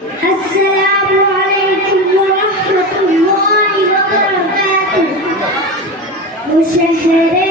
अस्सलामुअलैकुम वरहमतुल्लाहि वबरकातुहू। शहरे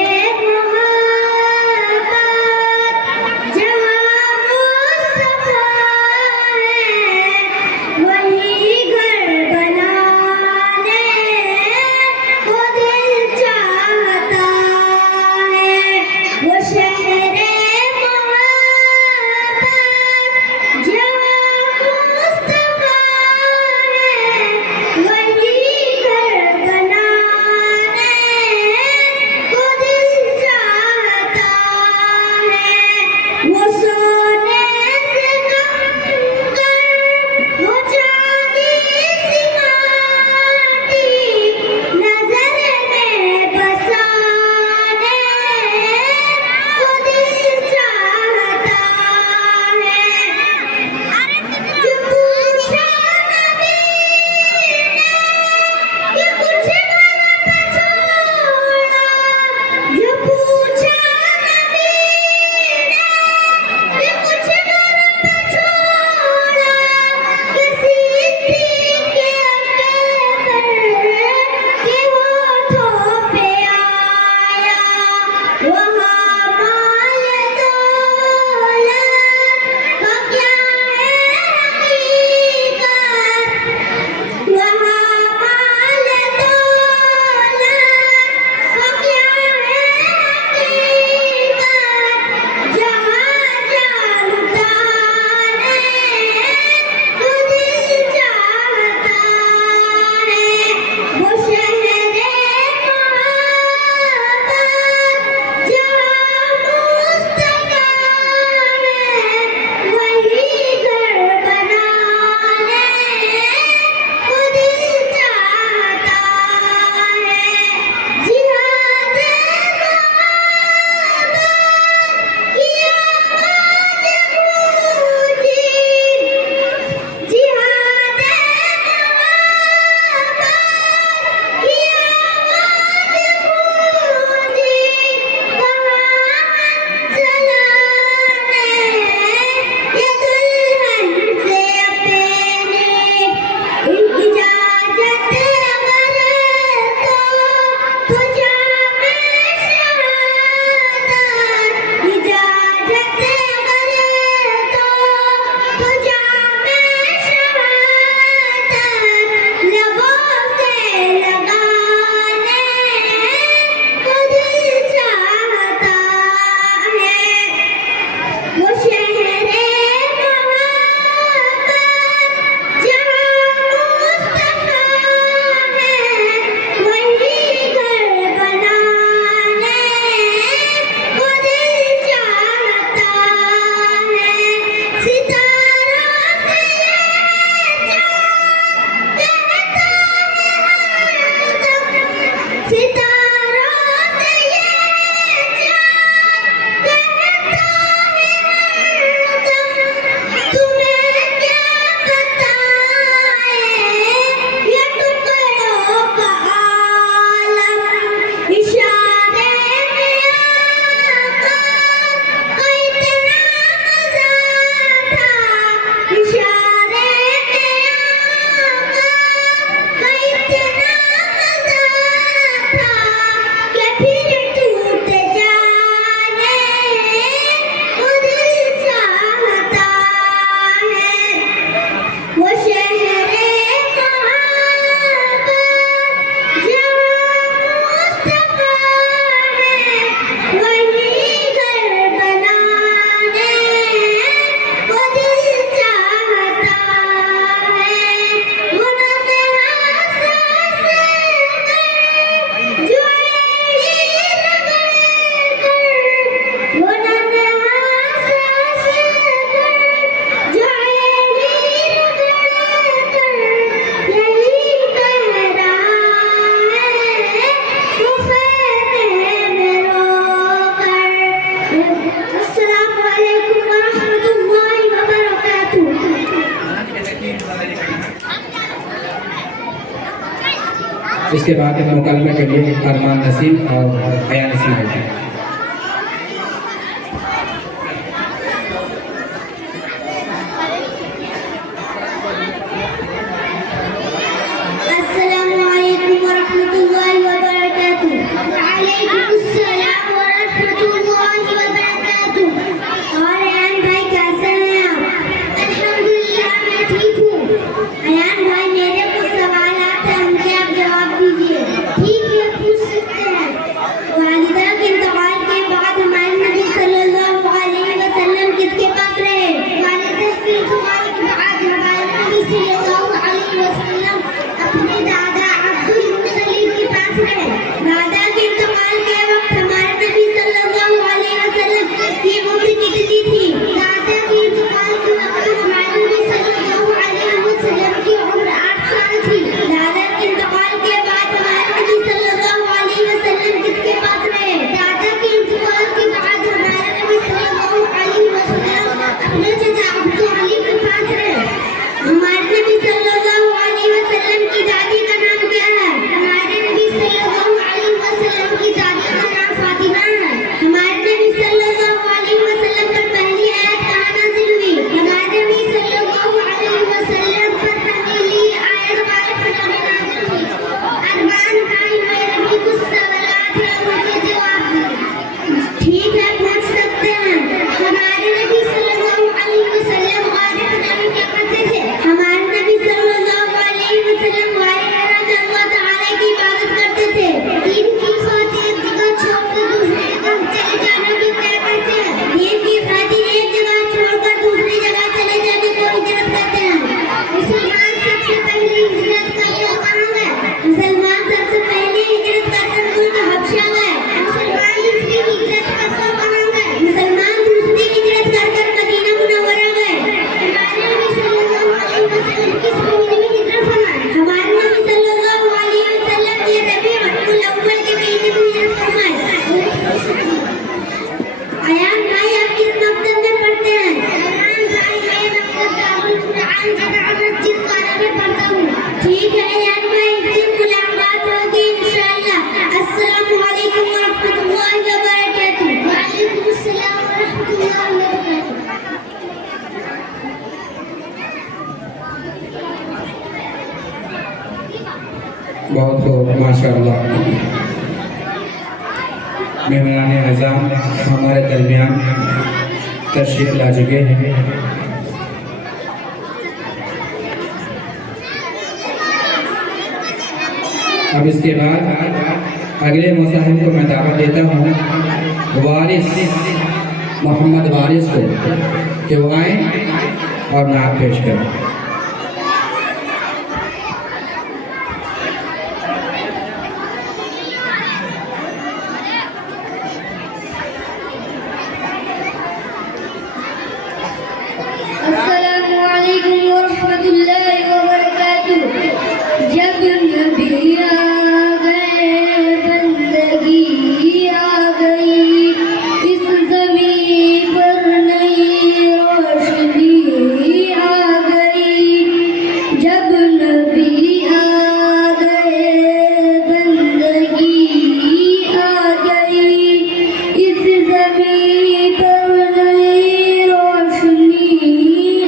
इसके बाद मुकलमे के लिए अरमान नसीम और हया नसीम होगी। बहुत खूब, माशाअल्लाह। मेहमान आज़म हमारे दरमियान तशरीफ ला चुके हैं। अब इसके बाद अगले मुसाहिब को मैं दावत देता हूँ वारिस मोहम्मद वारिस को कि वो आए और नात पेश करें। अस्सलामुअलैकुम वरहमतुल्लाहि वबरकातुहू। जब नबी आ गए बंदगी आ गई, इस ज़मीन पर नई रोशनी आ गई। जब नबी आ गए बंदगी आ गई, इस ज़मीन पर नई रोशनी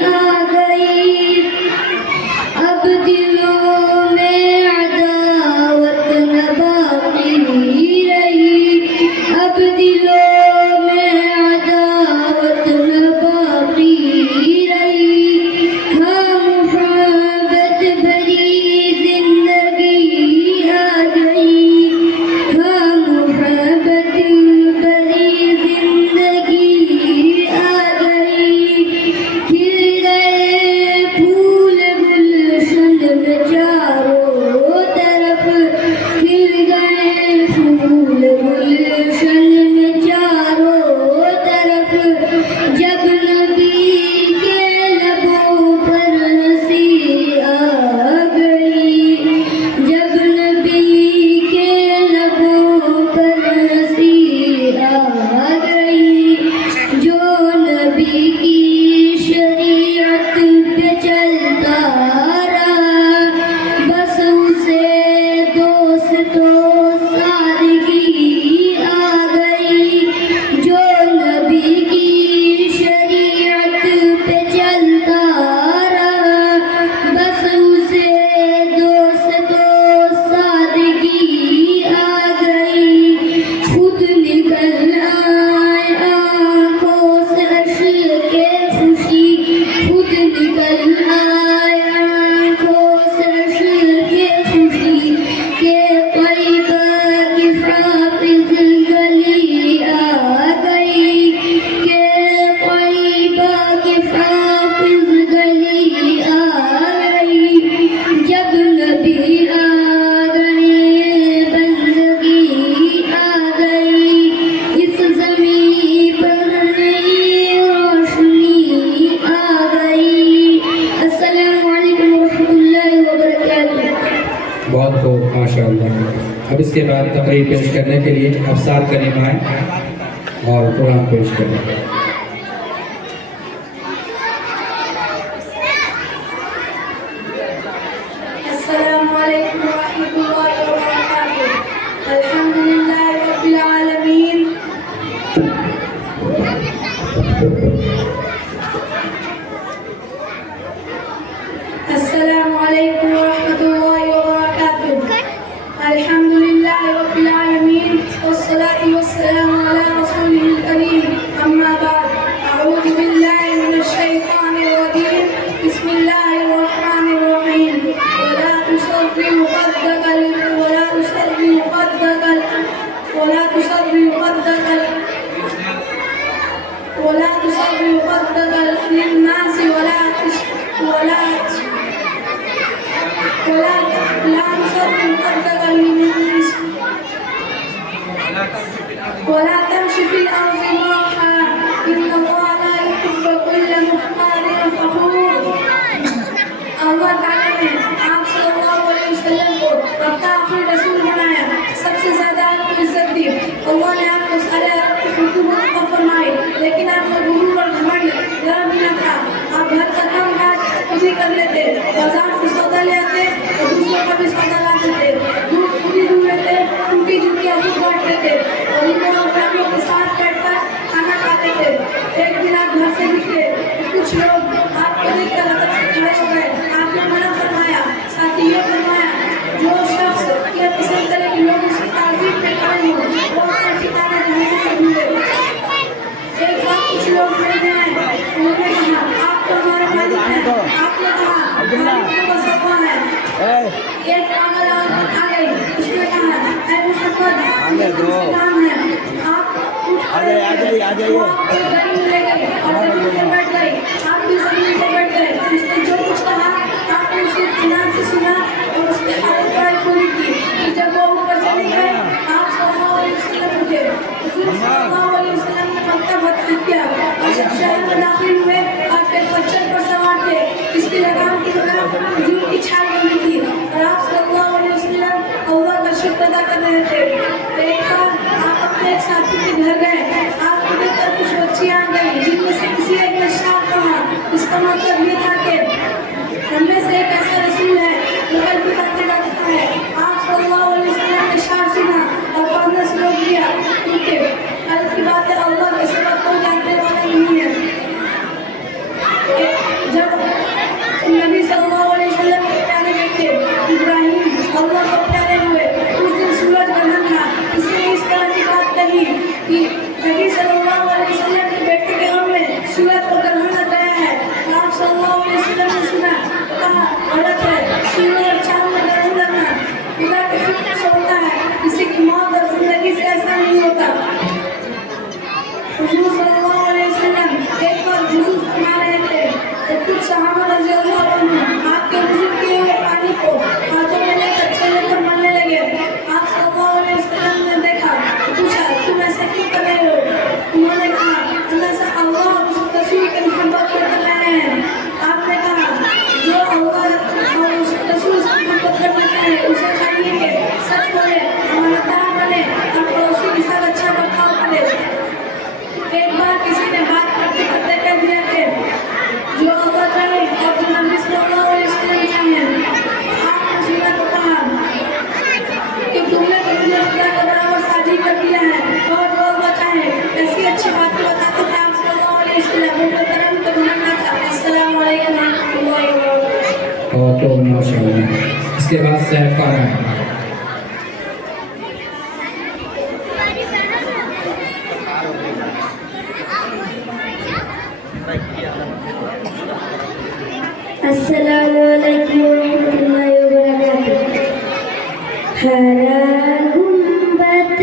आ गई। अब दिलों में अदावत न बाकी रही, अब दिलों में अदावत न बाकी रही। हाँ मोहब्बत भरी जिंदगी आ गई, हाँ मोहब्बत भरी जिंदगी आ गई। खिल गए फूल गुलशन में चारों तरफ, खिल गए फूल गुलशन में चारों तरफ। जब नबी के लबों पर हंसी आ गई, जब नबी के लबों पर हंसी आ गई। जो नबी की शरीयत पे चलता रहा, बस उसे दोस्तों सादगी आ गई। जो नबी की शरीयत पे चलता रहा, बस उसे दोस्तों सादगी आ गई। खुद निकल आए आँखों से अश्के खुशी, खुद निकल आए आँखों से अश्के खुशी। के तैयबा की हाफिज गली आ गई, के तैयबा की हाफिज गली आ गई। जब नबी आ गए बंदगी आ गई, इस ज़मीन पर नई रोशनी आ गई। अस्सलामु अलैकुम वरहमतुल्लाहि वबरकातुहू। बहुत खूब, माशाअल्लाह। अब इसके बाद तकरीर पेश करने के लिए अफसार करीम आए और कुरान पेश करें। अस्सलामु अलैकुम वरहमतुल्लाहि वबरकातुहू। अल्हम्दुलिल्लाहि रब्बिल आलमीन। अस्सलामु अलैकुम वरहमतुल्लाहि वबरकातुहू। अल्हम्दुलिल्लाहि रब्बिल आलमीन वस्सलातु वस्सलामु अला रसूलिल करीम। अम्मा बाद, अऊज़ु बिल्लाहि मिनश शैतानिर रजीम। बिस्मिल्लाहिर रहमानिर रहीम। वला तुसर्रिफु खद्दक वला तुसर्रिफु खद्दक वला तुसर्रिफु खद्दक वला तुसर्रिफु खद्दक लिन्नास वला तुसर्रिफु खद्दक लिन्नास वला तमशी फिल अर्ज़ि मरहा। इन्नल्लाहा ला युहिब्बु कुल्ला मुख्तालिन फखूर। अल्लाह ताला ने आप सल्लल्लाहु अलैहि वसल्लम को अपना आखिरी रसूल बनाया, सबसे ज्यादा आपको इज्जत दी। अल्लाह ने आपको सारे हुकूमत को फरमाई, लेकिन आपका गुरूर और घमंड जरा भी न था। आप घर का काम काज खुद ही कर लेते, बाजार से सौदा ले आते और दूसरों का भी सौदा ला देते, दूध खुद ही दूध लेते, टूटी जुटियां खुद बांट लेते, गरीबों और फैमिलियों के साथ बैठकर खाना खाते थे। घर से निकले कुछ लोग आपको देखकर लपक से खड़े हो गए। आपने मना फरमाया, साथ ही ये फरमाया जो शख्स ये पसंद करे कि लोग उसकी ताज़ीम में खड़े हों वो अपना ठिकाना जहन्नम में ढूंढे। एक बार कुछ लोग मिलने आए, उन्होंने कहा आप तो हमारे मालिक हैं। आपने कहा मालिक तो बस अल्लाह है। एक पागल औरत आ गई, उसने कहा ऐ मोहम्मद ये किसका नाम है? आप उठ खड़े हुए, वो आपको गली में ले गई और जमीन पर बैठ गई। आप भी जमीन पर बैठ गए। उसने जो कुछ कहा आपने उसे ध्यान से सुना और उसकी हालत बड़ी बुरी की। फिर जब वो ऊपर चले गए आप सल्लल्लाहु अलैहि वसल्लम उठे। हुजूर सल्लल्लाहु अलैहि वसल्लम ने मक्का फतह किया और जब शहर में दाखिल हुए आप एक खच्चर पर सवार थे। इसकी लगाम की तरफ खजूर की छाल बनी थी और आप सल्लल्लाहु अलैहि वसल्लम अल्लाह का शुक्र अदा कर रहे थे। एक बार आप अपने एक साथी के घर गए, आपको देखकर कुछ बच्चियां आ गई जिनमें से किसी एक ने शाह कहा। इसका मतलब ये था कि हममें से एक ऐसा रसूल है जो कल की बातें करता है। आप सल्लल्लाहु अलैहि वसल्लम ने शाह सुना और पढ़ना शुरू किया क्योंकि कल की बातें अल्लाह के सिवा कोई जानने वाला नहीं है। जब नबी सल्लल्लाहु अलैहि वसल्लम के प्यारे बेटे इब्राहिम अल्लाह को प्यारे हुए उस दिन सूरज ग्रहण था। इसलिए इस तरह की बात कही कि नबी सल्लल्लाहु अलैहि वसल्लम के बेटे के गम में सूरज को ग्रहण लग गया है। आप सल्लल्लाहु अलैहि वसल्लम ने सुना तो कहा गलत है, सूरज और चांद में ग्रहण लगना खुदा के हुक्म से होता है, किसी की मौत और जिंदगी से ऐसा नहीं होता। हुजूर सल्लल्लाहु अलैहि वसल्लम एक बार वुज़ू फरमा रहे थे तो कुछ सहाबा रज़ियल्लाहु अन्हुम आपके वुज़ू किए हुए पानी को हाथों में लेकर चेहरे पर मलने लगे। आप सल्लल्लाहु अलैहि वसल्लम ने देखा, पूछा तुम ऐसा क्यों कर रहे हो? उन्होंने कहा अल्लाह से अल्लाह और उसके रसूल की मोहब्बत में कर रहे हैं। आपने कहा जो अल्लाह और उसके रसूल से मोहब्बत करना चाहे उसे चाहिए कि सच बोले, ईमानदार बने और पड़ोसी के साथ अच्छा बर्ताव करे। एक बार किसी ने बात करते करते कह दिया कि जो अल्लाह चाहे और जो नबी सल्लल्लाहु अलैहि वसल्लम चाहे। आपने सुना तो कहा कि तुमने तो मुझे खुदा के बराबर साझी कर दिया है और जो अल्लाह चाहे। ऐसी अच्छी बातें बताते थे आप सल्लल्लाहु अलैहि वसल्लम। उनका कर्म तो घमंड था। अस्सलामु अलैकुम व रहमतुल्लाहि व बरकातुहू। और तो माशाअल्लाह। इसके बाद सैफ खाना अस्सलामु अलैकुम वरहमतुल्लाहि वबरकातुहू। हरा गुंबद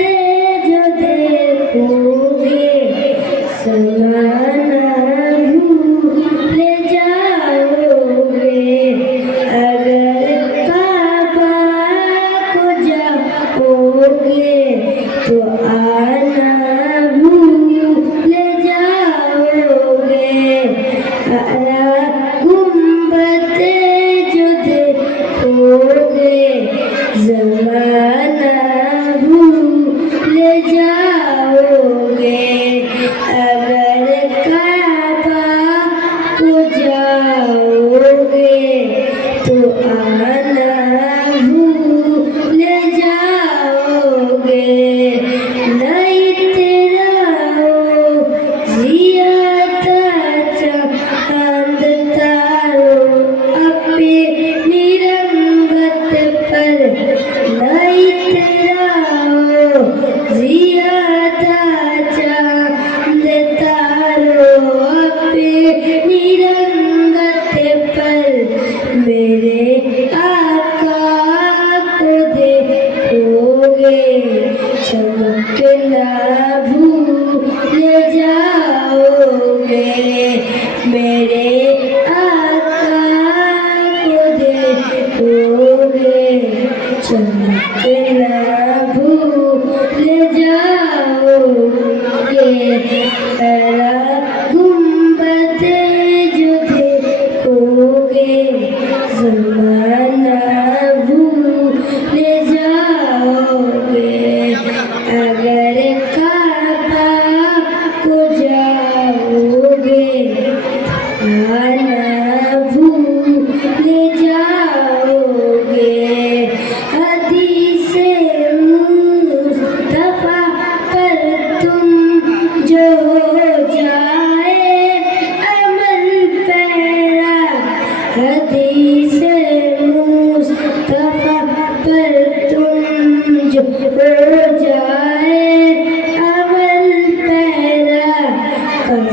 जो देखोगे समाना भूल जाओगे। अगर काबा को जाओगे तो आना भूल जाओगे। हरा गुंबद जो देखोगे ज़माना भूल जाओगे। अगर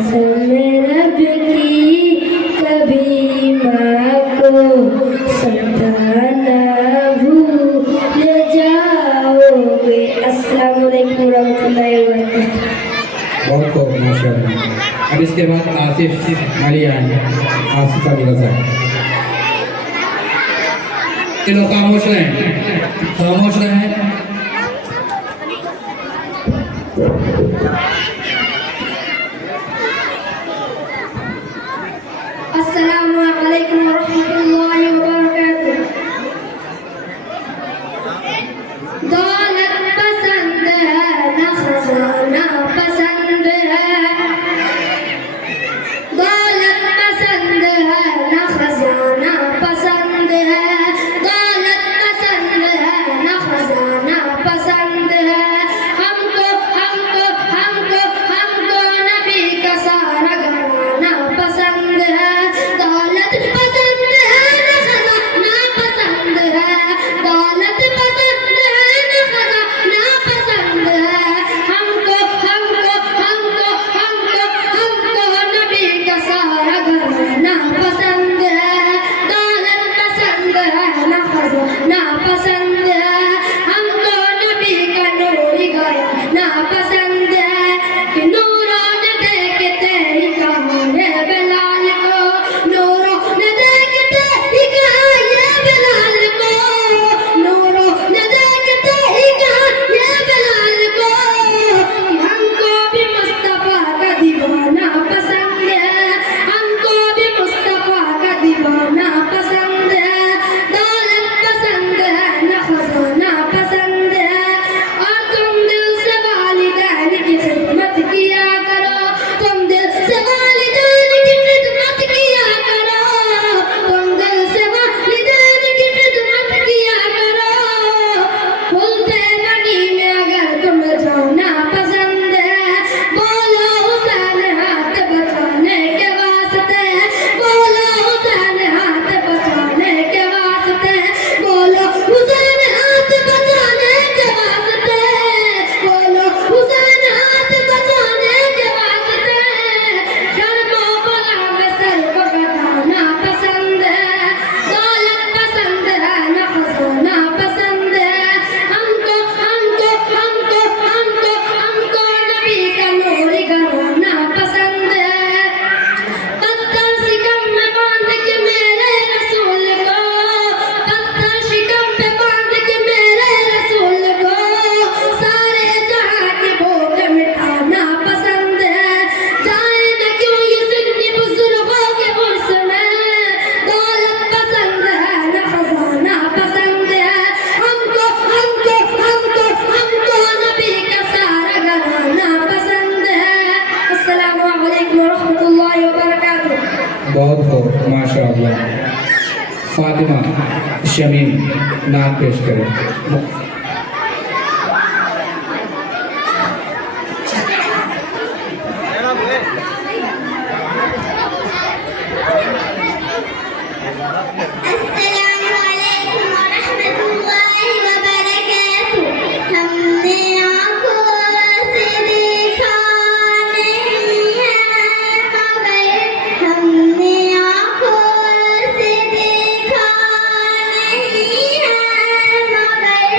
कसम रब की कभी माँ को सताना भूल जाओगे। अस्सलाम वालेकुम रहमतुल्लाहि व बरकातहू। बहुत खूब माशाअल्लाह। अब इसके बाद आसिफ अली आएंगे, आसिफ अली रजा। तीनों खामोश रहें, खामोश रहें। अस्सलामु अलैकुम वरहमतुल्लाहि वबरकातुह। दौलत पसंद है ना खजाना पसंद है, दौलत पसंद है ना खजाना पसंद है, दौलत पसंद है ना खजाना पसंद है। हमको हमको हमको हमको नबी का सारा घराना पसंद है। दौलत पसंद है ना खजाना पसंद है, दौलत पसंद है ना खजाना पसंद है। हमको हमको हमको हमको हमको नबी का सारा घराना पसंद है। दौलत पसंद है ना खजाना पसंद है। हमको नबी का नूरी घराना पसंद है। कि नूरों ने देखते ही कहा ये बिलाल को, नूरों ने देखते ही कहा ये बिलाल को, नूरों ने देखते ही कहा ये बिलाल को। कि हमको भी मुस्तफा का दीवाना पसंद है, हमको भी मुस्तफा का दीवाना पसंद है। दौलत पसंद है ना खजाना पसंद है। और तुम दिल से वालिदैन की खिदमत किया करो, तुम दिल से वालिदैन की खिदमत किया करो, तुम दिल से वालिदैन की खिदमत किया करो। खुलते बनी में अगर तुम्हें जाना पसंद है, बोलो हुसैन हाथ बचाने के वास्ते, बोलो हुसैन हाथ बचाने के वास्ते, बोलो हुसैन हाथ बचाने के वास्ते, बोलो हुसैन हाथ बचाने के वास्ते। शर्मो बला में सर को कटाना पसंद है, दौलत पसंद है ना खजाना पसंद है। हमको हमको हमको हमको हमको नबी का नूरी घराना पसंद है। पत्थर शिकम में बांध के मेरे रसूल को, पत्थर शिकम पे बांध के मेरे रसूल को, सारे जहां के भूख मिटाना पसंद है। जाए न क्यों ये सुन्नी बुजुर्गों के उर्स में, दौलत पसंद है ना खजाना पसंद है। हमको हमको हमको हमको नबी का सारा घराना पसंद है। अस्सलामु अलैकुम वरहमतुल्लाहि वबरकातुह। बहुत खूब माशाअल्लाह। फातिमा शमीम नाम पेश करें। अस्सलामु अलैकुम वरहमतुल्लाहि वबरकातुह। हमने आँखों से देखा नहीं है मगर, हमने आँखों से देखा नहीं है मगर,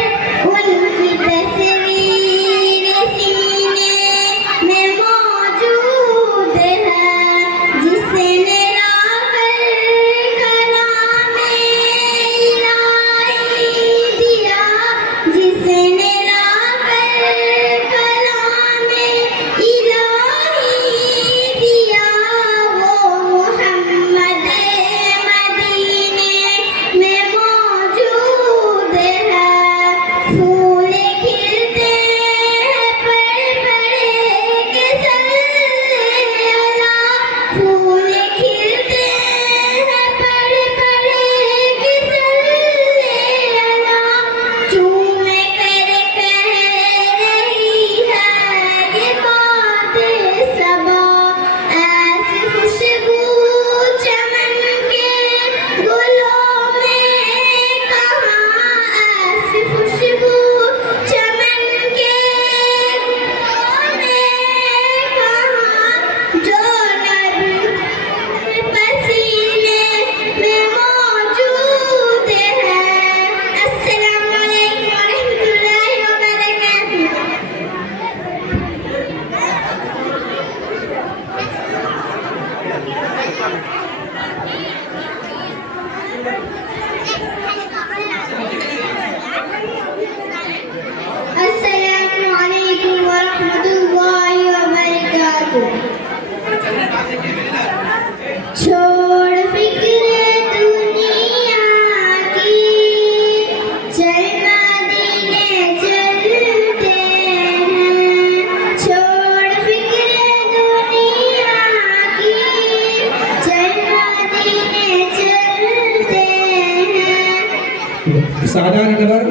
सादा नटवर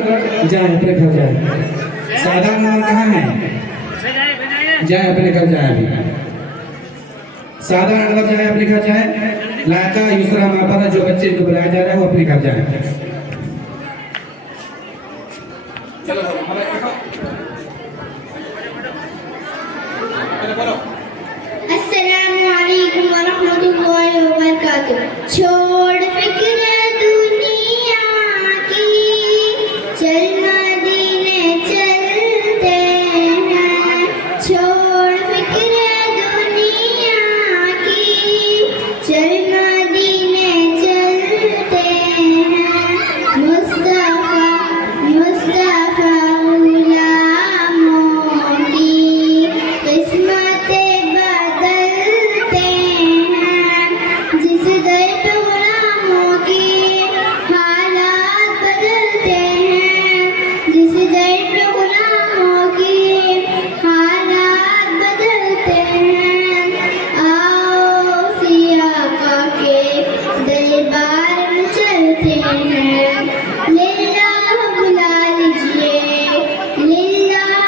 जाए अपने घर जाए। सादा नटवर कहाँ है? जाए अपने घर जाए अभी। सादा नटवर जाए अपने घर जाए। लायका यूसरा मापा जो बच्चे को बुलाया जा रहा है वो अपने घर जाए। अस्सलामु अलैकुम वरहमतुल्लाहि वबरकातुह। छोड़ फिक्र दुनिया की, चल मदीने चलते हैं। छोड़ फिक्र दुनिया की, चल मदीने चलते हैं। मुस्तफा मुस्तफा गुलामों की किस्मतें बदलते हैं। जिस दर पे गुलामों की हालात बदलते हैं। जिस दर पे गुलामों की हालात बदलते हैं। आओ सियाका के दरबार में चलते हैं। लिल्लाह बुला लीजिए, लिल्लाह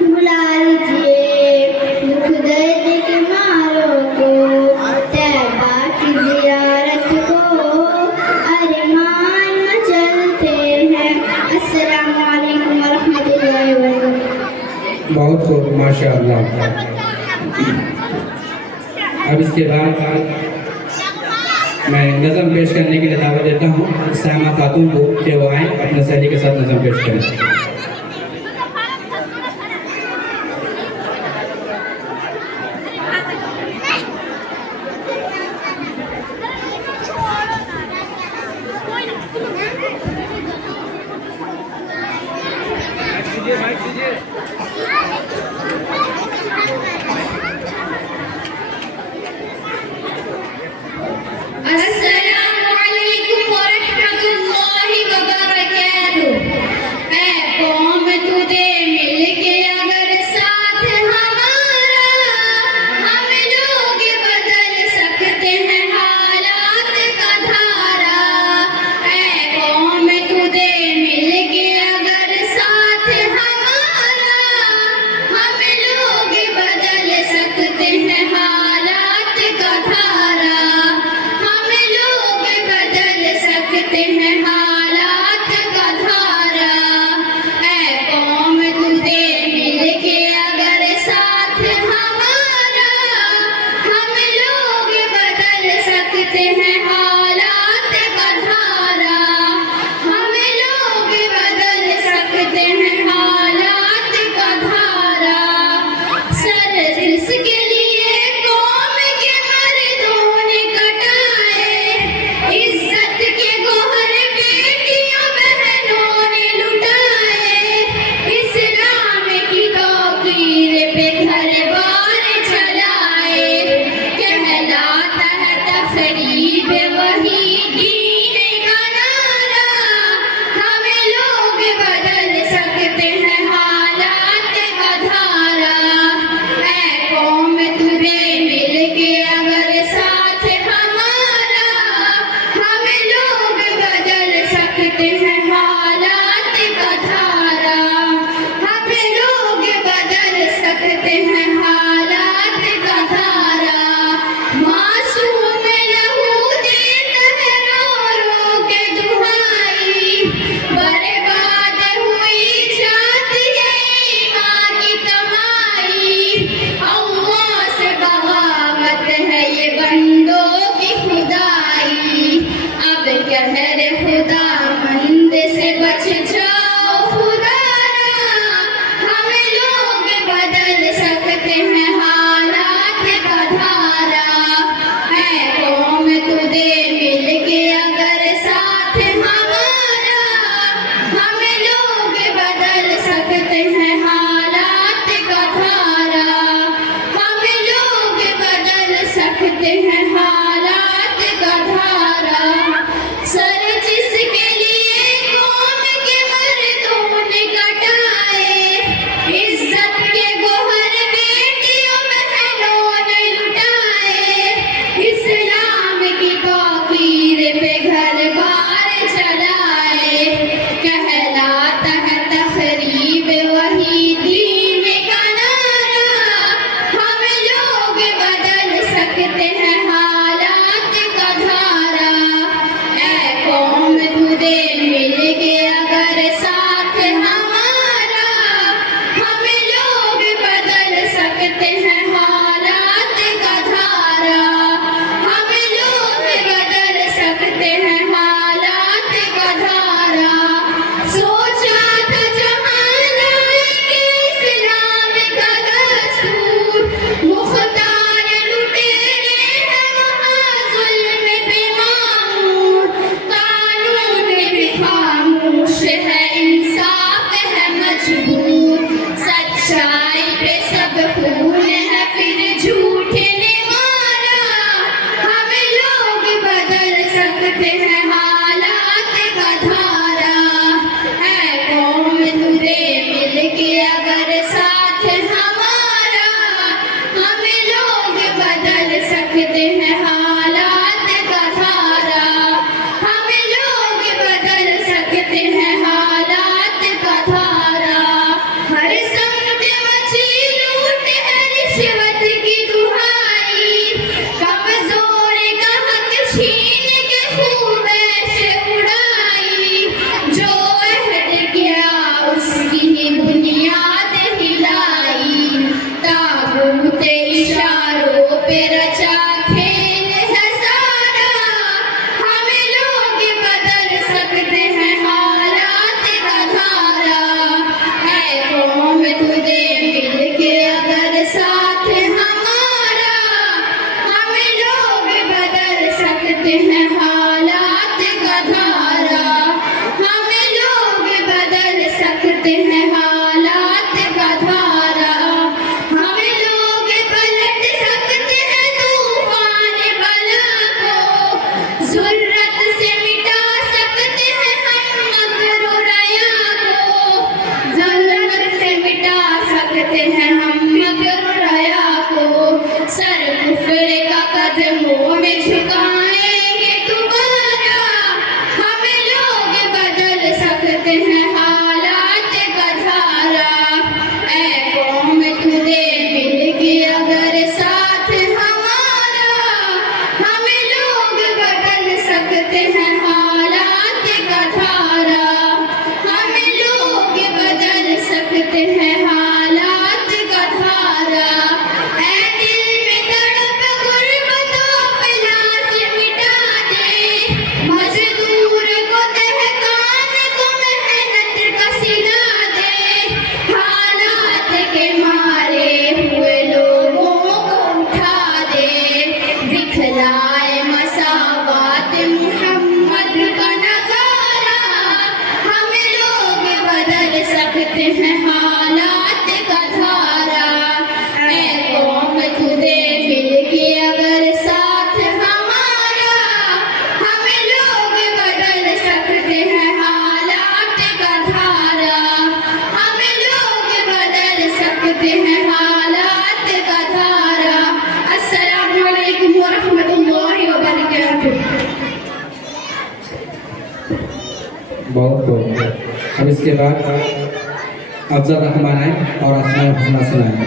बुला लीजिए। दुख दर्द के मारों को, तैबा की ज़ियारत को, अरमान में चलते हैं। अस्सलामु अलैकुम वरहमतुल्लाहि वबरकातुह। बहुत खूब, माशाअल्लाह। अब इसके बाद मैं नज़म पेश करने के लिए दावत देता हूँ सामा खातून को कि वो आए अपने सहेली के साथ नज़म पेश करें। अस्सलामु अलैकुम वरहमतुल्लाहि वबरकातुह। ऐ कौम तुझे मिल के अगर साथ हमारा, हम लोग बदल सकते हैं हालात का धारा। ऐ कौम तुझे मिल के अगर साथ हमारा, हम लोग बदल सकते हैं हालात का धारा। हम लोग बदल सकते हैं हालात का धारा। ऐ कौम तुझे मिल के अगर साथ हमारा, हम लोग बदल सकते हैं हालात का धारा। हम लोग बदल सकते हैं हालात का धारा। सर जिसके लिए कौम के मर्दों ने कटाए, इज्जत के गोहर बेटियों बहनों ने लुटाए। इस्लाम की तौकीर पे घर बार चलाए, कहलाता है तफरीब वही दीन का नारा। हम लोग बदल सकते हैं हालात का धारा। ऐ कौम तुझे मिल के अगर साथ हमारा, हम लोग बदल सकते हैं हालात का धारा। हम लोग बदल सकते हैं हालात का धारा। मासूम लहू देता है रो रो के दुहाई, बर्बाद हुई जाती है माँ की कमाई। अल्लाह से बगावत है ये बंदों की खुदाई। अब कहर खुदा मंद से बच जाओ खुदारा। हम लोग बदल सकते हैं हालात का धारा। ऐ कौम तुझे मिल के अगर साथ हमारा, हम लोग बदल सकते हैं हालात का धारा। हम लोग बदल सकते हैं हालात का धारा। सर जिसके लिए कौम के मर्दों ने कटाए, इज्जत के गोहर बेटियों बहनों ने लुटाए। इस्लाम की तौकीर पे घर बार चलाए, सकते हैं हालात का धारा। ऐ कौम तुझे मिल के अगर साथ हमारा, हम लोग बदल सकते हैं हालात का धारा। हम लोग बदल सकते हैं हालात का धारा। सोचा था जहां लाएंगे इस्लाम का दस्तूर, मुख्तार लुटेरे हैं वहां जुल्म पे मामूर। कानून भी खामोश है, इंसाफ है मजबूर, सच्चाई पे सब खून है फिर झूठ ने मारा। हम लोग बदल सकते हैं हालात का धारा। ऐ कौम तुझे मिल के अगर साथ हमारा, हम लोग बदल सकते हैं हालात का धारा। हम लोग बदल सकते हैं हालात का धारा। हर संग मची लूट है रिश्वत की दुहाई, कमजोर का हक छीन के खूब ऐसे उड़ाई। जो अहद किया उसकी ही बुनियाद हिलाई, ताबूत इशारों पे रचा खेल है सारा। हम लोग बदल सकते हैं हालात का धारा। ऐ कौम तुझे मिल के अगर साथ हमारा, हम लोग बदल सकते हैं हालात का धारा। हम लोग बदल सकते हैं हालात का धारा। हम लोग पलट सकते हैं तूफान बला को, ज़ुर्रत से मिटा सकते हैं हम मकर रया को। ज़ुर्रत से मिटा सकते हैं हम मकर रया को। सर कुफ्र का कदमों में झुकाएंगे दोबारा। हम लोग बदल सकते हैं हालात का धारा। ऐ कौम तुझे मिल के अगर साथ हमारा, हम लोग बदल सकते हैं हालात का धारा। हम लोग बदल सकते हैं हालात का धारा। ऐ दिल में तड़प गुर्बतों पे लाश मिटा दे, मजदूर को तहकान को मेहनत का सिला दे। हालात के मारे हुए लोगों को उठा दे, दिखलाए मसावात मुहम्मद का नजारा। हम लोग बदल सकते हैं हालात का धारा। ऐ कौम तुझे मिल के अगर साथ हमारा, हम लोग बदल सकते हैं हालात का धारा। हम लोग बदल सकते हैं हालात का धारा। अस्सलामु अलैकुम व रहमतुल्लाहि व बरकातुहू। बहुत बहुत। अब इसके बाद अफजल रहमान आए और असमाए हुस्ना सुनाए।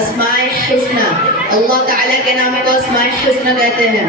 अस्माए हुस्ना, अल्लाह ताला के नाम को अस्माए हुस्ना कहते हैं।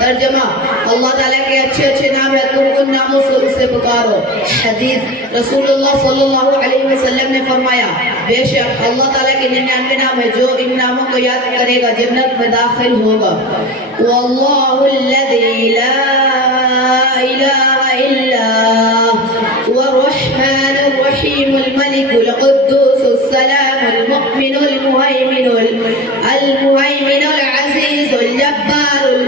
तर्जमा, अल्लाह ताला के अच्छे अच्छे नाम है, तुम उन नामों से उसे पुकारो। हदीस, रसूलुल्लाह सल्लल्लाहु अलैहि वसल्लम ने फरमाया, बेशक अल्लाह ताला के 99 नाम है, जो इन नामों को याद करेगा जन्नत में दाखिल होगा। वल्लाहुल्लज़ी ला इलाहा इल्ला वर्रहमानुर रहीमुल मलिकुल कुद्दूसुस सलामुल मुमिनुल मुहैमिनुल अज़ीज़ुल जब्बारुल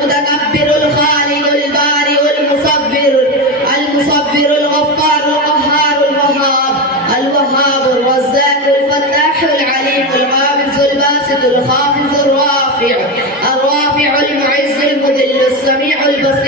मुतकब्बिरुल खालिकुल बारिउल मुसव्विरुल गफ्फारुल क़ह्हारुल वहाबुर रज़्ज़ाक़ुल फ़त्ताहुल अलीमुल ग़ाफ़िज़ुल बासितुल ख़ाफ़िज़ुर राफ़ि'ुल मु'इज़्ज़ुल मुदिल्लुस समीउल बसीर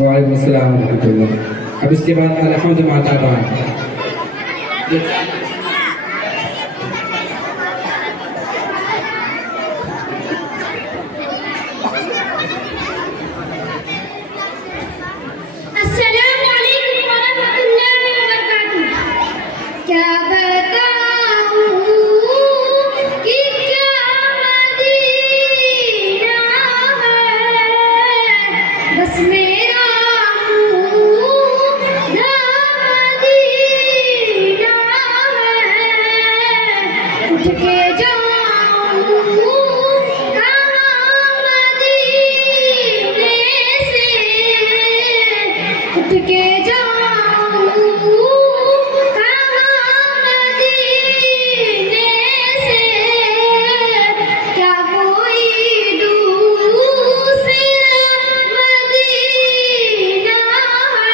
वालेकुम अस्सलाम व रहमतुल्लाह। अब इसके बाद अलहम्द माताबान अस्सलामु अलैकुम वरहमतुल्लाहि वबरकातुहू। क्या बताऊं कि क्या मदीना है, बस मेरा मुँह मदीना है। उठ के जाऊं कहाँ मदीने से, उठ के जाऊं कहाँ मदीने से, क्या कोई दूसरा मदीना है।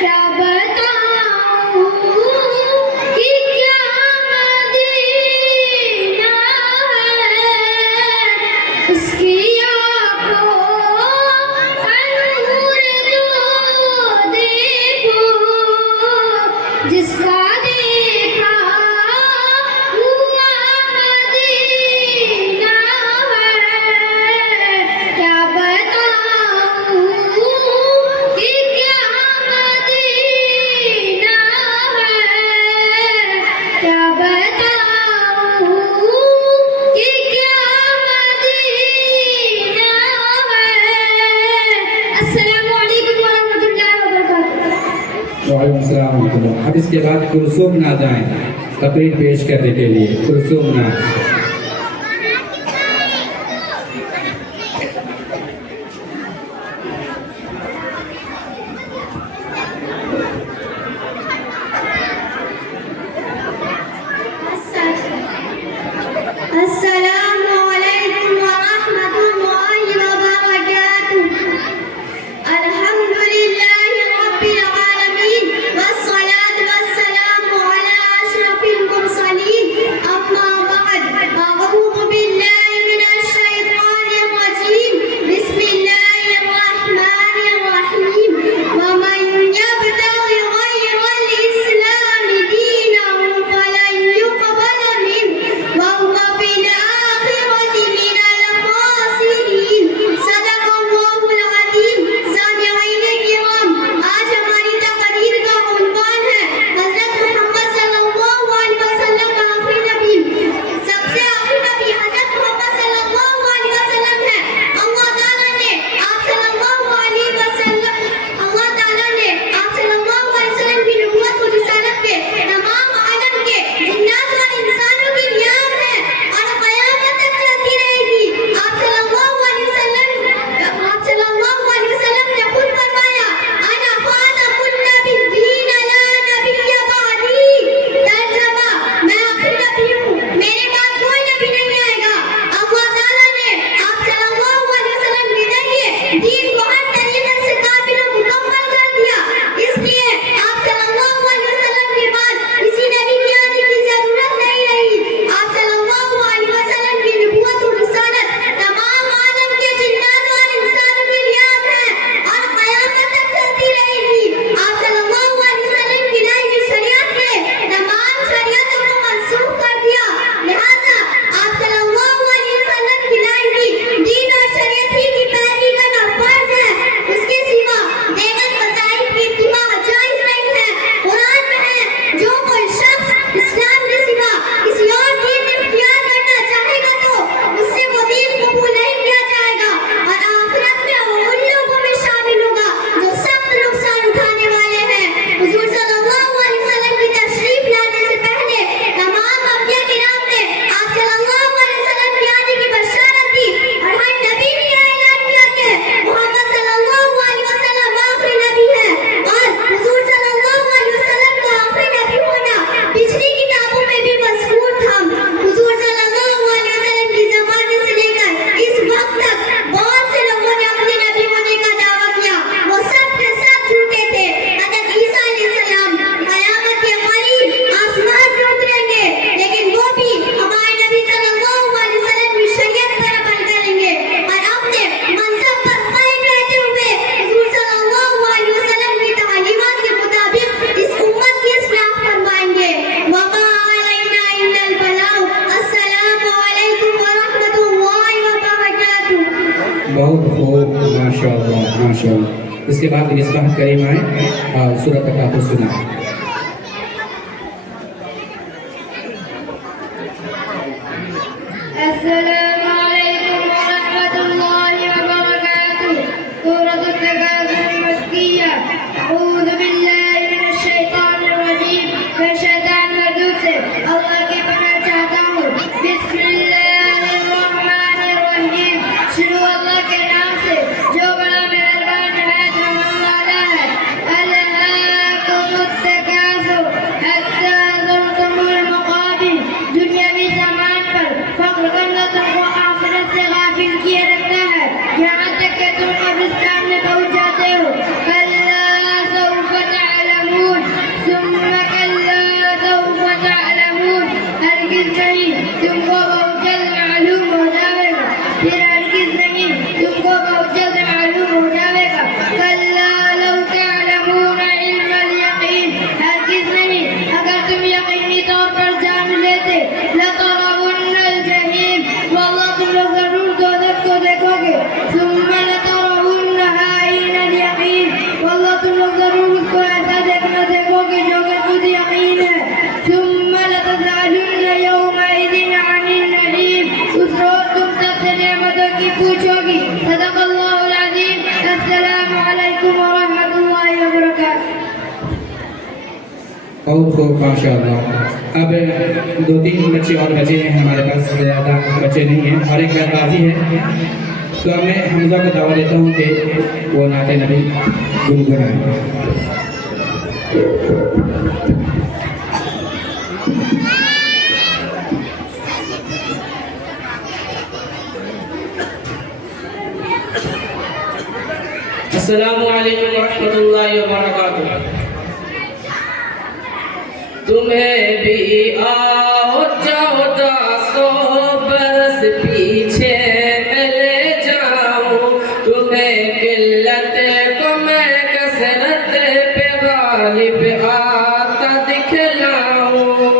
क्या बताऊं कि क्या मदीना है, उसकी आँखों का नूर तो देखो, जिसका देखा हुआ मदीना है। क्या बताऊं कि क्या मदीना है, क्या बताऊं कि क्या मदीना है। अस्सलामु अलैकुम वरहमतुल्लाहि वबरकातुहू। वालेकुम अस्सलाम व रहमतुल्लाह। अब इसके बाद कुलसुम नाज आए तकरीर पेश करने के लिए। कुलसुम नाज अस्सलामु अलैकुम वरहमतुल्लाहि वबरकातुहू। अल्हम्दुलिल्लाहि रब्बिल आलमीन वस्सलातु वस्सलामु अला अशरफिल मुरसलीन। अम्मा बाद इसके बाद मिसबाह करीम आए और सूरत काफी सुना। अस्सलामु अलैकुम व रहमतुल्लाहि व बरकातुहू। सूरत अत-तकासुर मक्किया। अऊज़ु बिल्लाहि मिनश शैतानिर रजीम। मैं शैतान मरदूद से अल्लाह की पनाह चाहता हूँ। बिस्मिल्लाहिर रहमानिर रहीम। शुरू अल्लाह के नाम से जो बड़ा मेहरबान निहायत रहम वाला है। अल्हाकुमुत तकासुर हत्ता ज़ुरतुमुल मक़ाबिर। दुनियावी सामान पर फख्र करना तुमको आखिरत से गाफिल किए रखता है, यहाँ तक कि तुम कब्रिस्तान में पहुँच जाते हो। कल्ला सौफ तअलमून सुम्मा कल्ला सौफ तअलमून। हरगिज़ नहीं, तुमको बहुत जल्द मालूम हो जाएगा। फिर हरगिज़ नहीं, तुमको बहुत जल्द मालूम हो जाएगा। कल्ला लौ तअलमून इल्मल यकीन। हरगिज़ नहीं, अगर तुम यकीनी तौर पर जान लेते लतरवुन्नल जहीम। वल्लाह तुम लोग जरूर दोज़ख को देखोगे। सुम्मा लतरवुन्नहा ऐनल यकीन। वल्लाह तुम लोग जरूर उसको ऐसा देखोगे जो कि खुद यकीन है। सुम्मा लतसअलुन्ना यौमइज़िन अनिन नईम। उस रोज तुम सबसे नेमतों की पूछोगी। सदक़ल्लाहुल अज़ीम। अस्सलामु अलैकुम व रहमतुल्लाहि व बरकातुहू। बहुत खूब माशाअल्लाह। अब 2-3 बच्चे और बचे हैं हमारे पास, ज़्यादा बच्चे नहीं हैं और एक गाजी है, तो अब मैं हमजा को दावा देता हूँ कि वो नाते नबी गुनगुनाए। अस्सलामु अलैकुम व रहमतुल्लाहि व बरकातुहू। तुम्हें भी आओ 1400 बरस पीछे मैं ले जाऊं। तुम्हें किल्लत को मैं कसरत पे गालिब आता दिखलाऊं।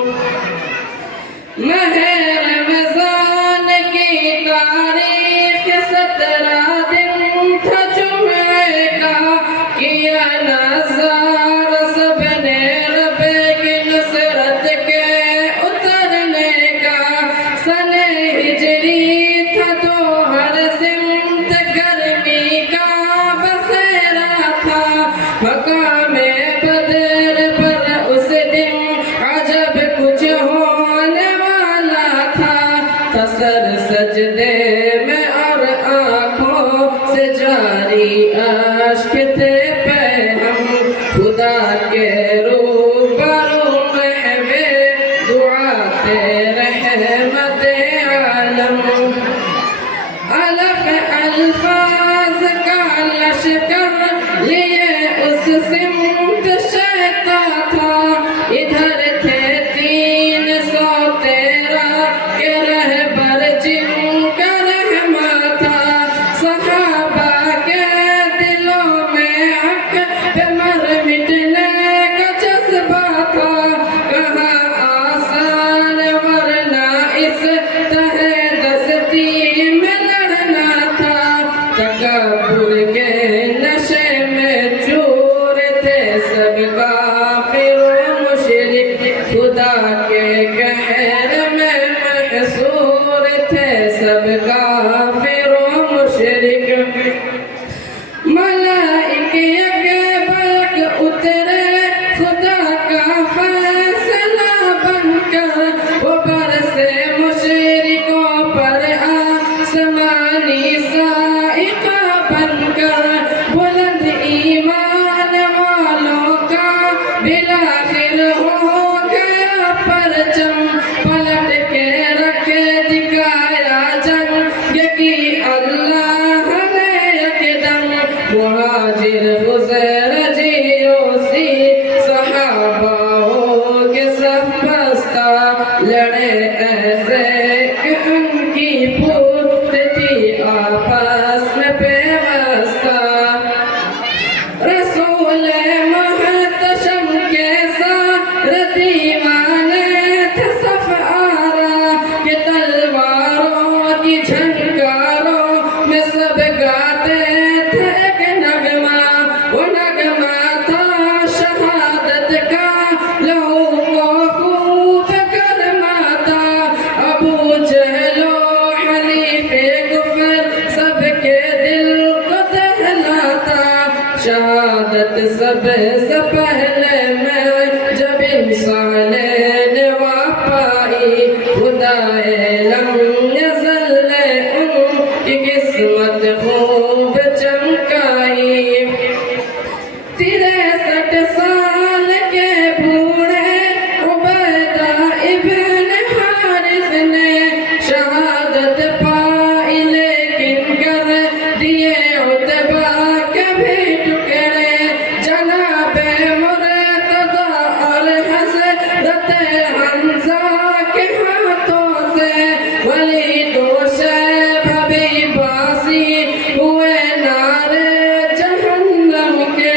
महर रमज़ान की तारीख 17 दिन था जुमे का। किया नज़ार सबने सने हिजरी था तो हर सिमत गर्मी का बसेरा था। मकामे बदर पर उस दिन अजब कुछ होने वाला था। कसर सजदे में और आँखों से जारी अश्क थे पैगम। खुदा के रूबरू महवे दुआ तेरे रहमत आलम। अलग अल्फाज का लश्कर लिए उस सिमत शहता था। इधर थे 313 के रहबर जिनका रहमा था। सहाबा के दिलों में हक पे मर मिटने का जज्बा था। कहाँ आसान वरना इस तहे दस्ती में लड़ना था। तकब्बुर के नशे में चूर थे सब काफिर व मुशरिक। खुदा के कहर में महसूर थे सब काफिर व मुशरिक। मलाइक यकबक उतरे खुदा का फैसला बनकर। वो बरसे मुशरिकों पर आसमानी साइका बनकर। बुलंद ईमान वालों का बिलाखिर हो गया परचम। पलट के रख दिखाया जंग की अल्लाह ने यकदम। मुहाजिर गुज़र जियोसी सहाबाओं के सब बस्ता। लड़े ऐसे कि उनकी पूत थी आपस में पेवस्ता। रसूल मुहतशम के साथ दीवाने थे सफ आरा। के तलवारों की झनकारों में सब गाते थे एक नगमा। शहादत सबसे पहले मैं जब इंसान ने पाई खुदाए लम यज़ल उनकी किस्मत खूब चमकाई 63 साल के बूढ़े उबैदा इब्न हारिस ने शहादत पाई लेकिन कर दिए उतबा के भी टुकड़े जनाबे मुर्तज़ा और हज़रत हमज़ा के हाथों से वलीद व शैबा भी बासी हुए नारे जहन्नम के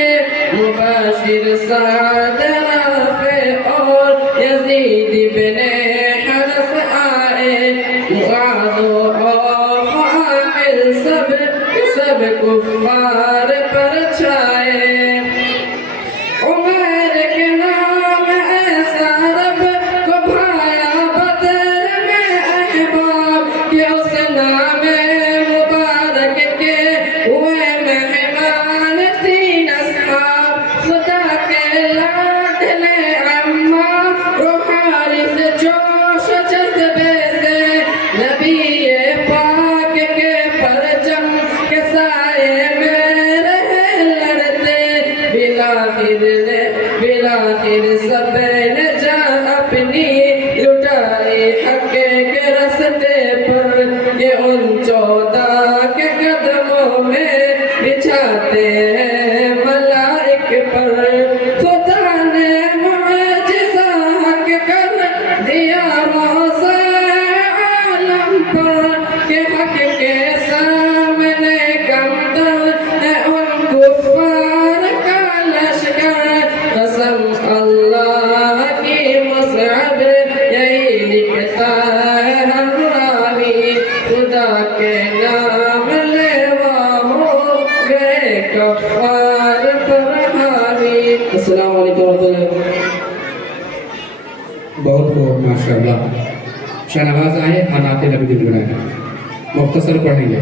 मुबाशिर साद राफ़े और यज़ीद इब्न हरस आए मुआज़ और फ़ाइल सब कुफ़ार पर छाए उमर के नाम ऐसा रब को भाया बदर में अहबाब कि उस नाम मुबारक के हुए मेहमान 3 असहाब खुदा के लाडले अम्मा हारिस जोश जज्बे से नबी पाक के परचम के साए में रहे लड़ते बिलाखिर सब ने जा अपनी लुटाई हक के रस्ते पर ये उन 14 के कदमों में बिछाते हैं मलाइक पर खुदा ने मुआजिज़ा हक कर दिया मौसा आलम पर के हक के सामने कमतर है उन कुफ़ार का लश्कर कसम अल्लाह की मुसअब यही लिखता है हर रावी खुदा के नाम लेवा हो गए कफ़ार पर हावी। अस्सलाम वालेकुम रहमतुल्लाह। बहुत खूब माशाअल्लाह। शहनाज आए अनाते नबी दिल बनाए मुख्तसर पढ़ेंगे।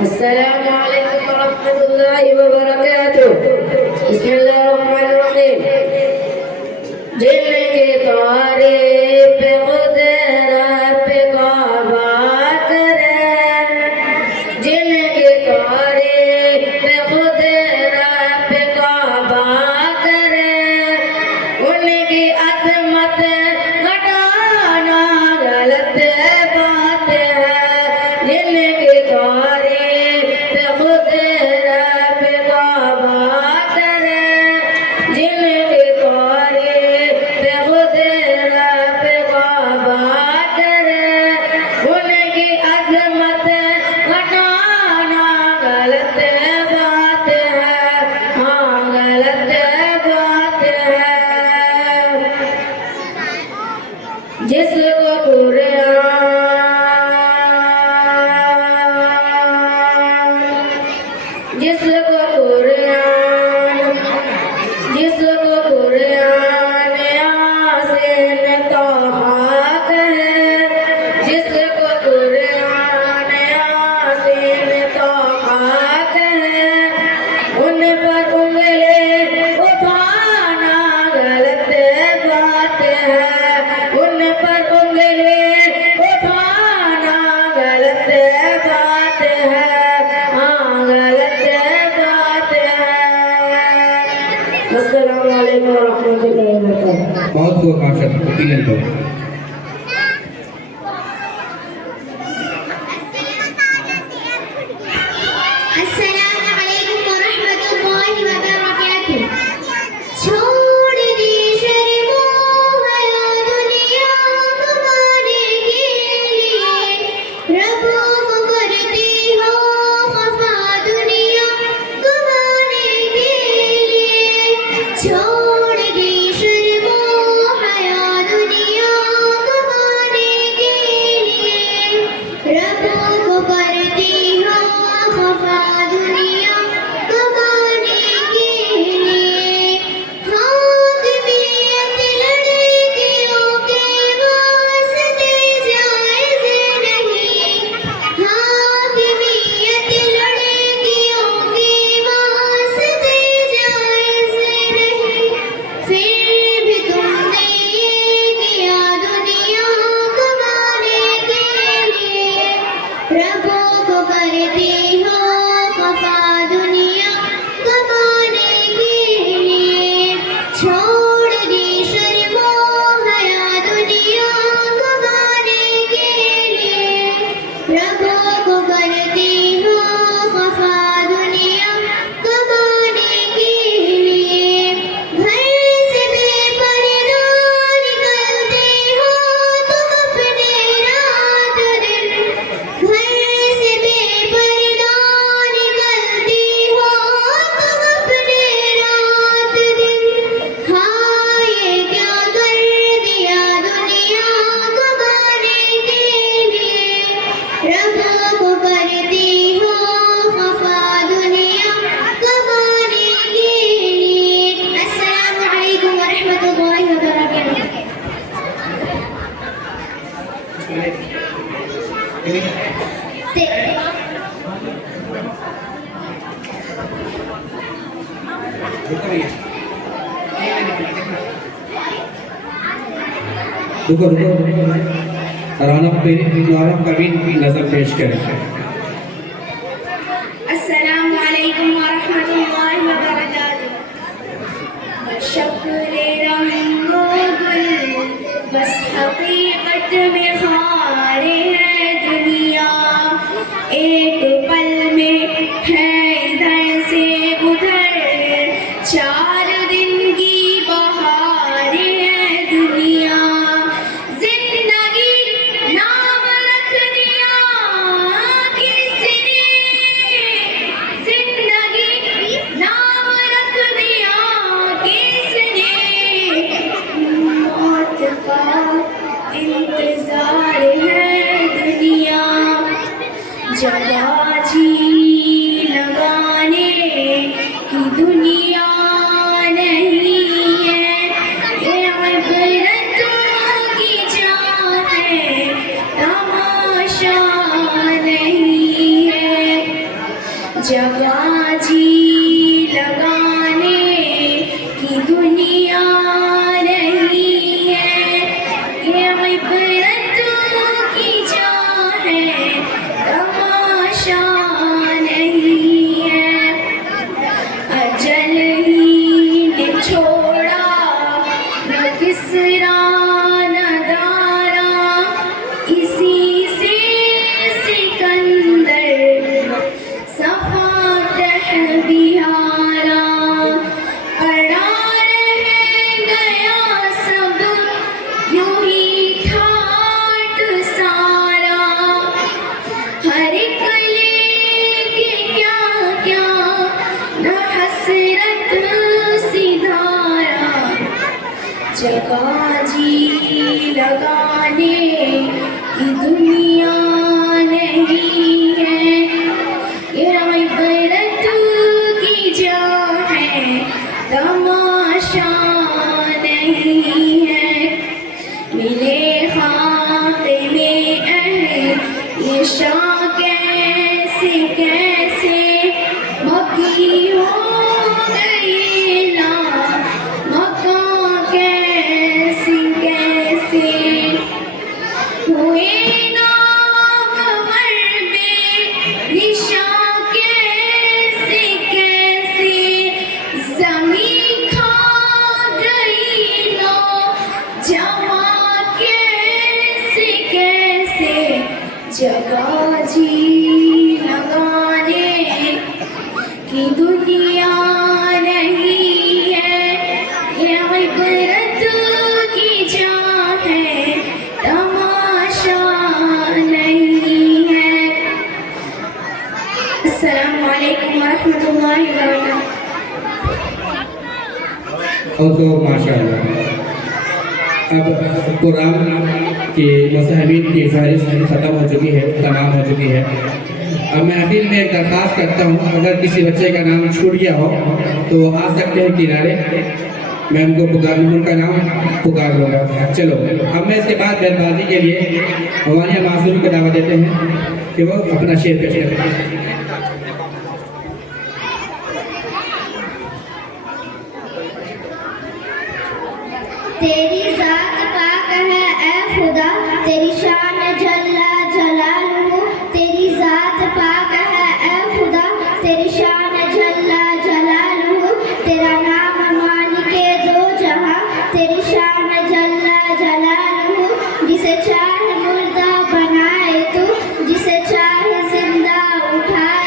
अस्सलामु अलैकुम वरहमतुल्लाहि वबरकातुह। बिस्मिल्लाहिर्रहमानिर्रहीम। जिनके तारे पे कुदरत पे काबा करे, जिनके तारे पे कुदरत पे काबा करे, उनकी अज़मत घटाना गलत बात है। जिनके तारे पे कुदरत पे काबा करे, जिनके तारे पे कुदरत पे काबा करे, उनकी अज़मत घटाना गलत बात है। हाँ गलत बात है। जिसको कुरान जिसको कुरान यासीन तोहा कहे, जिसको कुरान यासीन तोहा कहे, उन पर उंगली उठाना गलत बात है। उन पर उंगली उठाना गलत बात है। हाँ गलत बात है। अस्सलामु अलैकुम वरहमतुल्लाहि वबरकातुह। बहुत खूब माशाअल्लाह। वकीलन को अस्सलामु अलैकुम वरहमतुल्लाहि वबरकातुह। छोड़ दी शर्मों हया दुनिया तुम्हारे के लिए, रबो को करती हो खफा दुनिया तुम्हारे के लिए। छोड़ दी शर्मों हया दुनिया रुको रौनक कबीर नजर पेश करें। अस्सलामु अलैकुम व रहमतुल्लाहि व बरकातुहू। शुक्र रंगो गुल बस हकीकत में खारे है दुनिया, एक पल में है इधर से उधर, 4 दिन की बहारे है दुनिया। जिंदगी नाम रख दिया किसने, जिंदगी नाम रख दिया किसने, मौत का इंतजार है दुनिया। जगह जी लगाने की दुनिया नहीं है, ये इबरतों की जगह है, तमाशा नहीं है। जगह जी लगाने की दुनिया नहीं है, ये इबरतों की जगह है, तमाशा नहीं है। अजल ही ने छोड़ा न किसरा न दारा, इसी से सिकंदर सफातह बिहारा। पड़ा रह गया सब यूं ही ठाट सारा, हर एक लेके क्या क्या न हसरत सिधारा। जगह जी लगाने की दुनिया नहीं है, ये इबरतों की जगह है, तमाशा नहीं है। मिले खाक में ये शाह कैसे कैसे मकी हो गई ना, मका कैसे कैसे हुए नामवर बेनिशा कैसे कैसे, ज़मीं खा गई ना जमा कैसे कैसे। जगह जी लगाने की दुनिया नहीं है, ये इबरतों की जगह है, तमाशा नहीं है। अस्सलामु अलैकुम व रहमतुल्लाहि व बरकातुहू। तो माशाअल्लाह अब कुरान के मुसाहिबीन की फहरिस्त ख़त्म हो चुकी है, तमाम हो चुकी है। अब मैं आखिर में एक दरख्वास्त करता हूँ, अगर किसी बच्चे का नाम छूट गया हो तो आ सकते हैं किनारे, मैं उनको उनका नाम पुकार लूँगा। चलो अब मैं इसके बाद बहनबाजी के लिए हमारे मासूम को दावत देते हैं कि वो अपना शेर पेश करें। तेरी जात पाक है ए खुदा, तेरी शान जल्ला जलालुहु। तेरी जात पाक है ए खुदा, तेरी शान जल्ला जलालुहु। तेरा नाम मालिके दो जहां, तेरी शान जल्ला जलालुहु। जिसे चाहे मुर्दा बनाए तू, जिसे चाहे जिंदा उठाए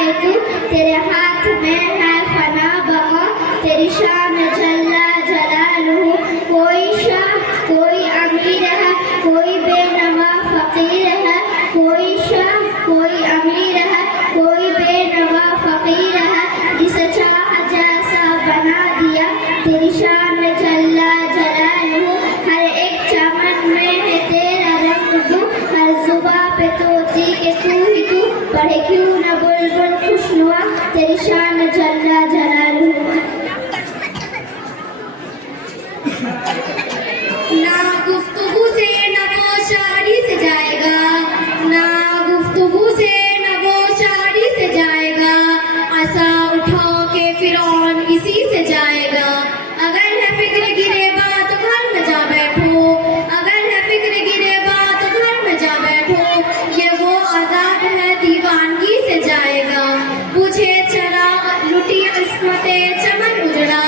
आजाद है दीवानगी से जाएगा। बुझे चराग लुटी इस्मते चमन उजड़ा,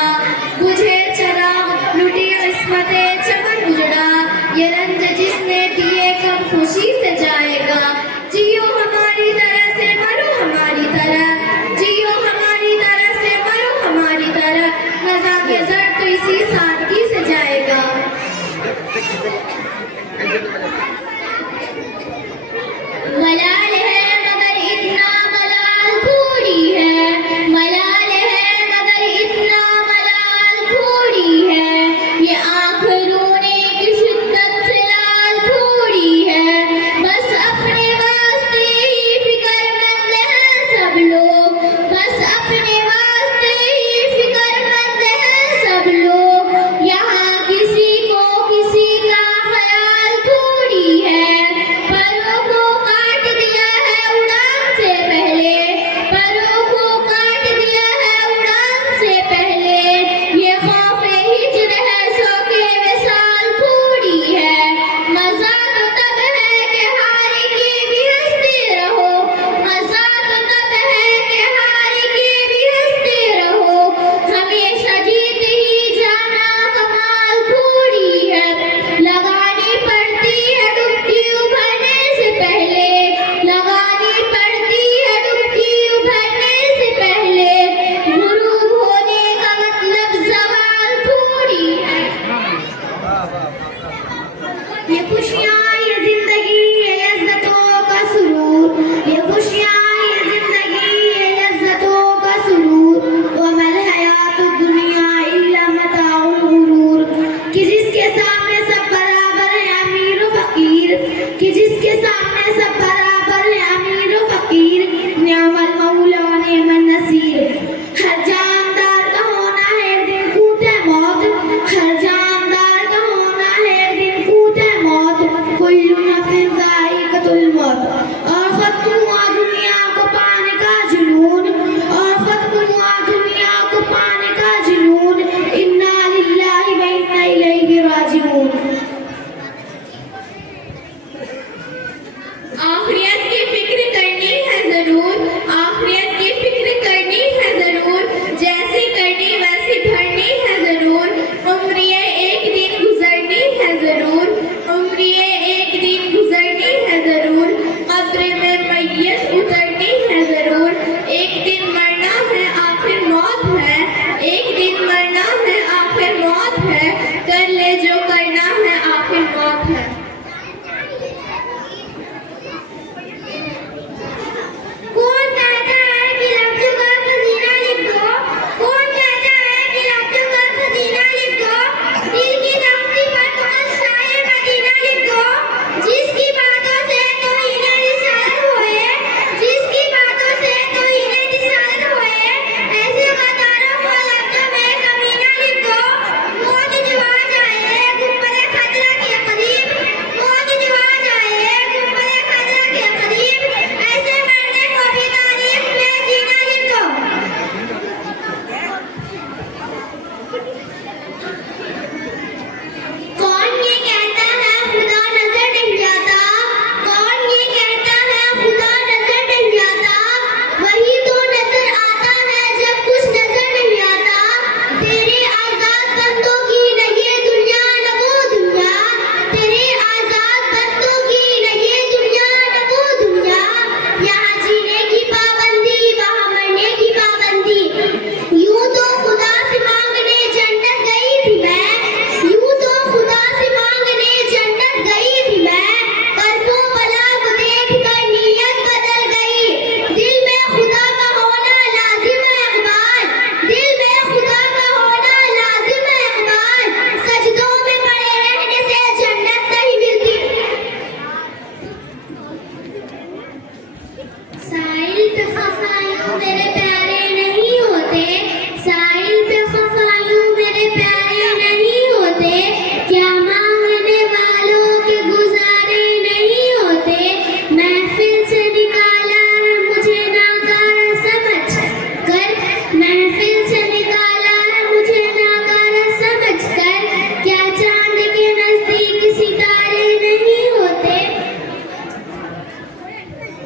बुझे चराग लुटी इस्मते चमन उजड़ा। ये रंज जिसने दिए कब खुशी से जाएगा। जियो हमारी तरह से मरो हमारी तरह, जियो हमारी तरह से मरो हमारी तरह। नज़ा के जर तो इसी सादगी से जाएगा। मलाल है मगर इतना मलाल थोड़ी है, मलाल है मगर इतना मलाल थोड़ी है। ये आँख रोने की शिद्दत से लाल थोड़ी है। बस अपने वास्ते ही फिक्रमंद हैं सब लोग, बस अपने वास्ते ही फिक्रमंद हैं सब लोग। यहाँ किसी को किसी का ख्याल थोड़ी है। परों को काट दिया है उड़ान से पहले, परों को काट दिया है उड़ान से पहले। ये खौफे हिज्र है शौके विसाल थोड़ी है। मजा तो तब है कि हार के भी हंसते रहो, मजा तो तब है कि हार के भी हंसते रहो। हमेशा जीत ही जाना कमाल थोड़ी है। लगानी पड़ती है डुबकी उभरने से पहले, लगानी पड़ती है डुबकी उभरने से पहले। गुरूब होने का मतलब सवाल थोड़ी है। ये खुशियाँ ये जिंदगी ये लज्जतों का सुरूर, ये खुशियाँ ये जिंदगी ये लज्जतों का सुरूर। वमल हयातुद दुनिया इल्ला मताउल गुरूर। कि जिसके सामने सब बराबर है अमीर व फकीर, कि जिसके सामने सब बराबर है अमीर व फकीर। निअमल मौला व निअमन नसीर। हर जानदार का होना है एक दिन कूटे मौत, हर जानदार का होना है एक दिन कूटे मौत। कुल्लु नफ्सिन ज़ाइक़तुल मौत। और खत्म हुआ दुनिया को पाने का जुनून, और खत्म हुआ दुनिया को पाने का जुनून। इन्ना लिल्लाहि व इन्ना इलैहि राजिऊन। आखिरत की फिक्र करनी है जरूर, आखिरत की फिक्र करनी है जरूर। जैसी करनी वैसी भरनी है जरूर। उम्रिए एक दिन गुजरनी है जरूर, उम्रिए एक दिन गुजरनी है जरूर। कब्र में मैयत उतरनी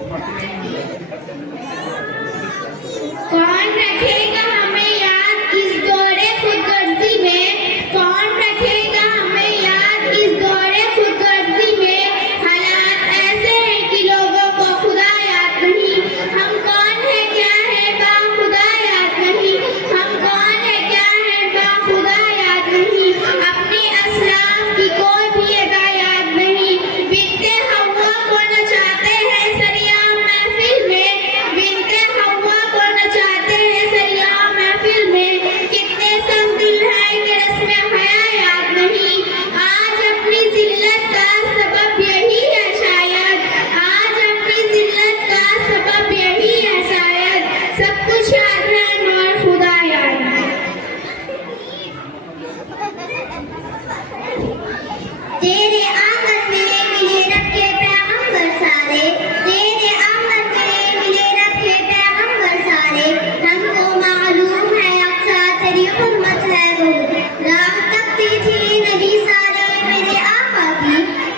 कौन रखेगा हमें याद इस दौरे खुदगर्जी में? कौन रखेगा हमें याद इस दौरे खुदगर्जी में? हालात ऐसे हैं कि लोगों को खुदा याद नहीं। हम कौन है क्या है बाखुदा याद नहीं। हम कौन है क्या है बाखुदा याद नहीं। अपने असलाफ की कोई भी अदा याद नहीं। बिनते हवा को नचाते हैं सरियाम महफिल में। बिनते हवा को नचाते हैं सरियाम महफिल में। कितने संदिल हैं कि रस्म हया याद नहीं। आज अपनी जिल्लत का सबब यही है शायद। आज अपनी जिल्लत का सबब यही है शायद। सब कुछ याद है मगर खुदा याद नहीं। तेरे आंगन में मिले रब के पैगंबर सारे। तेरे आंगन में मिले रब के पैगंबर सारे। हमको मालूम है अक्सा तेरी हुर्मत है बहुत। राह तकती थी नबी सारे मेरे आका की।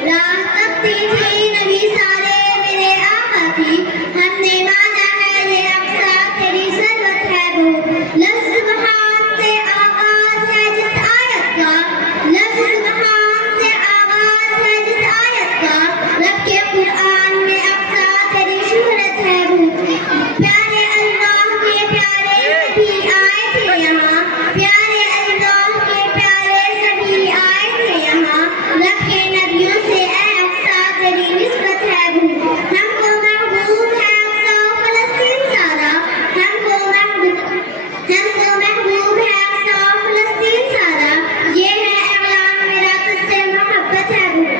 राह तकती थी नबी सारे मेरे आका की। हमने माना है ये अक्सा तेरी सरवत है बहुत। लफ्ज़ बहार से आगाज है जिस आयत का। लफ्ज़ बहार से आगाज है जिस आयत का। रब के कुरान में अक्सा तेरी शोहरत है बहुत। प्यारे अल्लाह के प्यारे सभी आए थे यहाँ। प्यारे अल्लाह के प्यारे सभी आए थे यहाँ। रब के नबियों से ए अक्सा तेरी निस्बत है बहुत। हमको महबूब है अक्सा फलस्तीन सारा। हमको महबूब है अक्सा फलस्तीन सारा। ये है ऐलान मेरा तुझसे मोहब्बत है बहुत।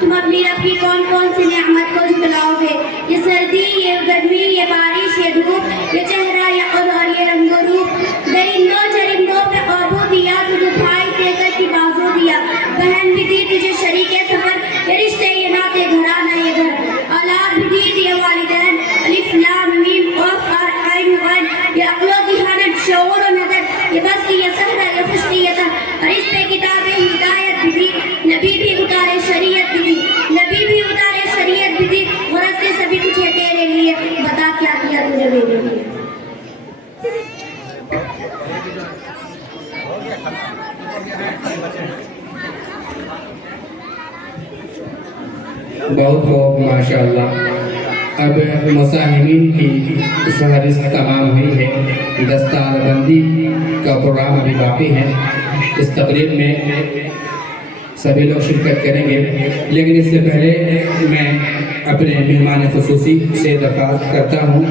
तुम अपनी रब की कौन कौन सी नेमत को झुटलाओगे? ये सर्दी, ये गर्मी, ये बारिश, ये धूप, ये चेहरा, ये खुद और ये रंगो रूप। दरिंदों चरिंदों पे काबू दिया, तुझे भाई देकर की बाजू दिया। बहन भी दी तुझे शरीके सफर, ये रिश्ते ये नाते घराना ये घर। औलाद भी दी दिए वालिदैन, अलिफ लाम मीम क़ाफ और आइन गैन। ये अक़लो की हालत शऊर और नज़र, ये बस की ये सहरा ये खुशी ये तर। और इस पे किताबें हिदायत भी दी, नबी भी उतारे शरीयत भी दी। नबी भी उतारे शरीयत भी दी। गरज से सभी कुछ है तेरे लिए, बता क्या किया तूने मेरे लिए। बहुत खूब माशाअल्लाह। अब मुसाहिमीन की फहरिस्त तमाम हुई है। दस्तारबंदी का प्रोग्राम अभी बाकी है। इस तकरीब में सभी लोग शिरकत करेंगे, लेकिन इससे पहले मैं अपने मेहमान खुसूसी से दरख्वास्त करता हूँ